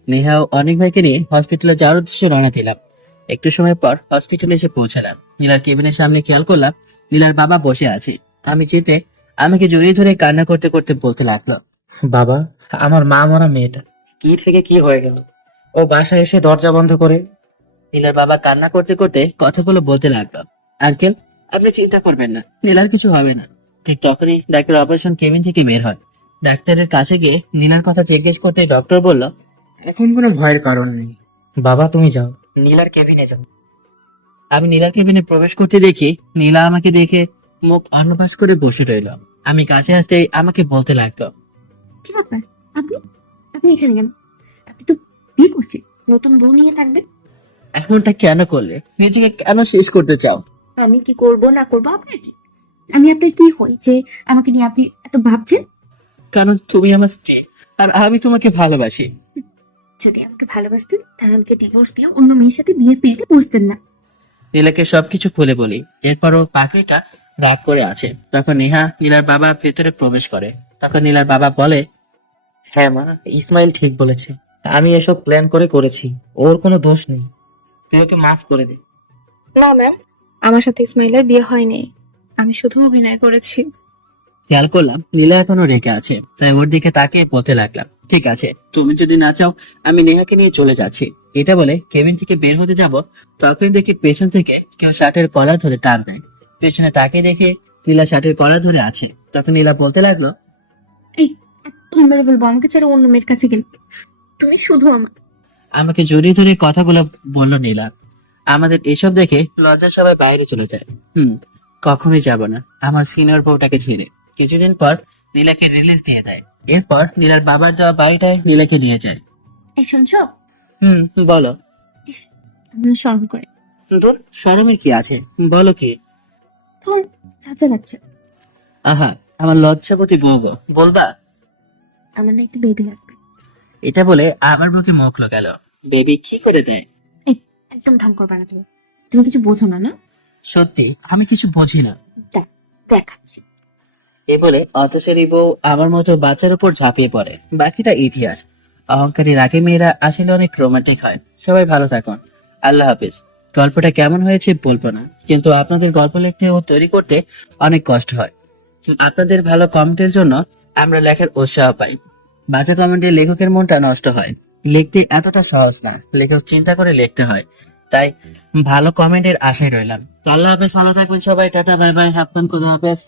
নেহা ও অনেক ভাইকে নিয়ে হসপিটালে যাওয়ার উদ্দেশ্যে রওনা দিলাম। একটু সময় পর হসপিটালে এসে পৌঁছালাম। নীলার কেবিনের সামনে খেয়াল করলাম নীলার বাবা বসে আছে। আমি যেতে আমাকে জড়িয়ে ধরে কান্না করতে করতে বলতে লাগলো, বাবা, আমার মা মরা মেয়েটা কি থেকে কি হয়ে গেল? ও বাসায় এসে দরজা বন্ধ করে। নীলার বাবা কান্না করতে করতে কথাগুলো বলতে লাগলো, আঙ্কেল, আপনি চিন্তা করবেন না, নীলার কিছু হবে না। ঠিক তখনই ডাক্তার অপারেশন কেবিন থেকে বের হয়। ডাক্তারের কাছে গিয়ে নীলার কথা জিজ্ঞেস করতে ডক্টর বলল, এখন কোনো ভয়ের কারণ নেই। বাবা, তুমি যাও, নীলার কেবিনে যাও। আমি নীলার কেবিনে প্রবেশ করতে দেখি নীলা আমাকে দেখে মুখ অন্নবাস করে বসে রইল। আমি কাছে আসতে আমাকে বলতে লাগলো, কি ব্যাপার? আপনি আপনি এখানে কেন? আপনি তো বিয়ে করছেন, নতুন বউ নিয়ে থাকবেন। এমনটা কেন করলে? নিজেকে কেন শেষ করতে চাও? আমি কি করব না করব আপনার কি? আমি আপনার কি হই যে আমাকে নিয়ে আপনি এত ভাবছেন? কারণ তুমি আমার স্ত্রী আর আমি তোমাকে ভালোবাসি। যদি আমাকে ভালোবাসতেন তাহলে আমাকে ডিভোর্স দিয়ে অন্য মেয়ের সাথে বিয়ের পিড়িতে বসতেন না। নীলাকে সবকিছু খুলে বলি। এরপরও পাখিটা রাগ করে আছে। তখন নেহা নীলার বাবা ভেতরে প্রবেশ করে। তখন নীলার বাবা বলে, হ্যাঁ মা, ইসমাইল ঠিক বলেছে। আমি এসব প্ল্যান করে করেছি, ওর কোনো দোষ নেই। তুই ওকে মাফ করে দে। না ম্যাম, আমার সাথে ইসমাইলের বিয়ে হয়নি, আমি শুধু অভিনয় করেছি। খেয়াল করলাম নীলা এখনো রেখে আছে, তাই ওর দিকে তাকিয়ে বলতে লাগলাম, ঠিক আছে, তুমি যদি না চাও আমি নেহাকে নিয়ে চলে যাচ্ছি। এটা বলে কেবিন থেকে বের হতে যাব, তখন দেখি পেছন থেকে কেউ শার্টের কলার ধরে টান দেয়। পেছনে তাকিয়ে দেখে নীলা শার্টের কলার ধরে আছে। তখন নীলা বলতে লাগলো, তুমি মেরে বলবো আমাকে ছেড়ে অন্য মেয়ের কাছে গেল। তুমি শুধু আমার। আমাকে জড়িয়ে ধরে কথাগুলো বললো নীলা। আমাদের এসব দেখে লজ্জা সবাই বাইরে চলে যায়। কখনোই যাব না আমার সিনিয়র বউটাকে ছেড়ে। কিছুদিন পর নীলাকে রিলিজ দিয়ে দেয়। এরপর নীলার বাবার দেওয়া বাড়িটায় নীলাকে নিয়ে যায়। এই শুনছো? বলো। ইস, আমার শরম করে। দূর, শরমের কি আছে, বলো কি? তোর লজ্জা লাগছে? আহা, আমার লজ্জাপতি বউ গো, বলবা? আমার না একটা বেবি লাগবে। এটা বলে আমার বুকে মুখ লাগালো। বেবি কি করে দেয়? একদম ঢং করবা না তুমি। তুমি কিছু বোঝো না, না? সত্যি আমি কিছু বুঝি না। দেখাচ্ছি। এ বলে অথচেরি বউ আমার মতো বাচ্চার উপর ঝাঁপিয়ে পড়ে। বাকিটা ইতিহাস। অহংকারী রাগে মেয়েরা আসলে অনেক রোমান্টিক হয়। সবাই ভালো থাকুন, আল্লাহ হাফিজ। গল্পটা কেমন হয়েছে বলবো না, কিন্তু আপনাদের গল্প লিখতে ও তৈরি করতে অনেক কষ্ট হয়। আপনাদের ভালো কমেন্টের জন্য আমরা লেখার উৎসাহ পাই। বাজে কমেন্টে লেখকের মনটা নষ্ট হয়। লিখতে এতটা সহজ না, লেখক চিন্তা করে লিখতে হয়। তাই ভালো কমেন্টের আশায় রইলাম। তো আল্লাহ হাফেজ, ভালো থাকবেন সবাই, টাটা বাই বাই, হ্যাপন, খুদা হাফেজ।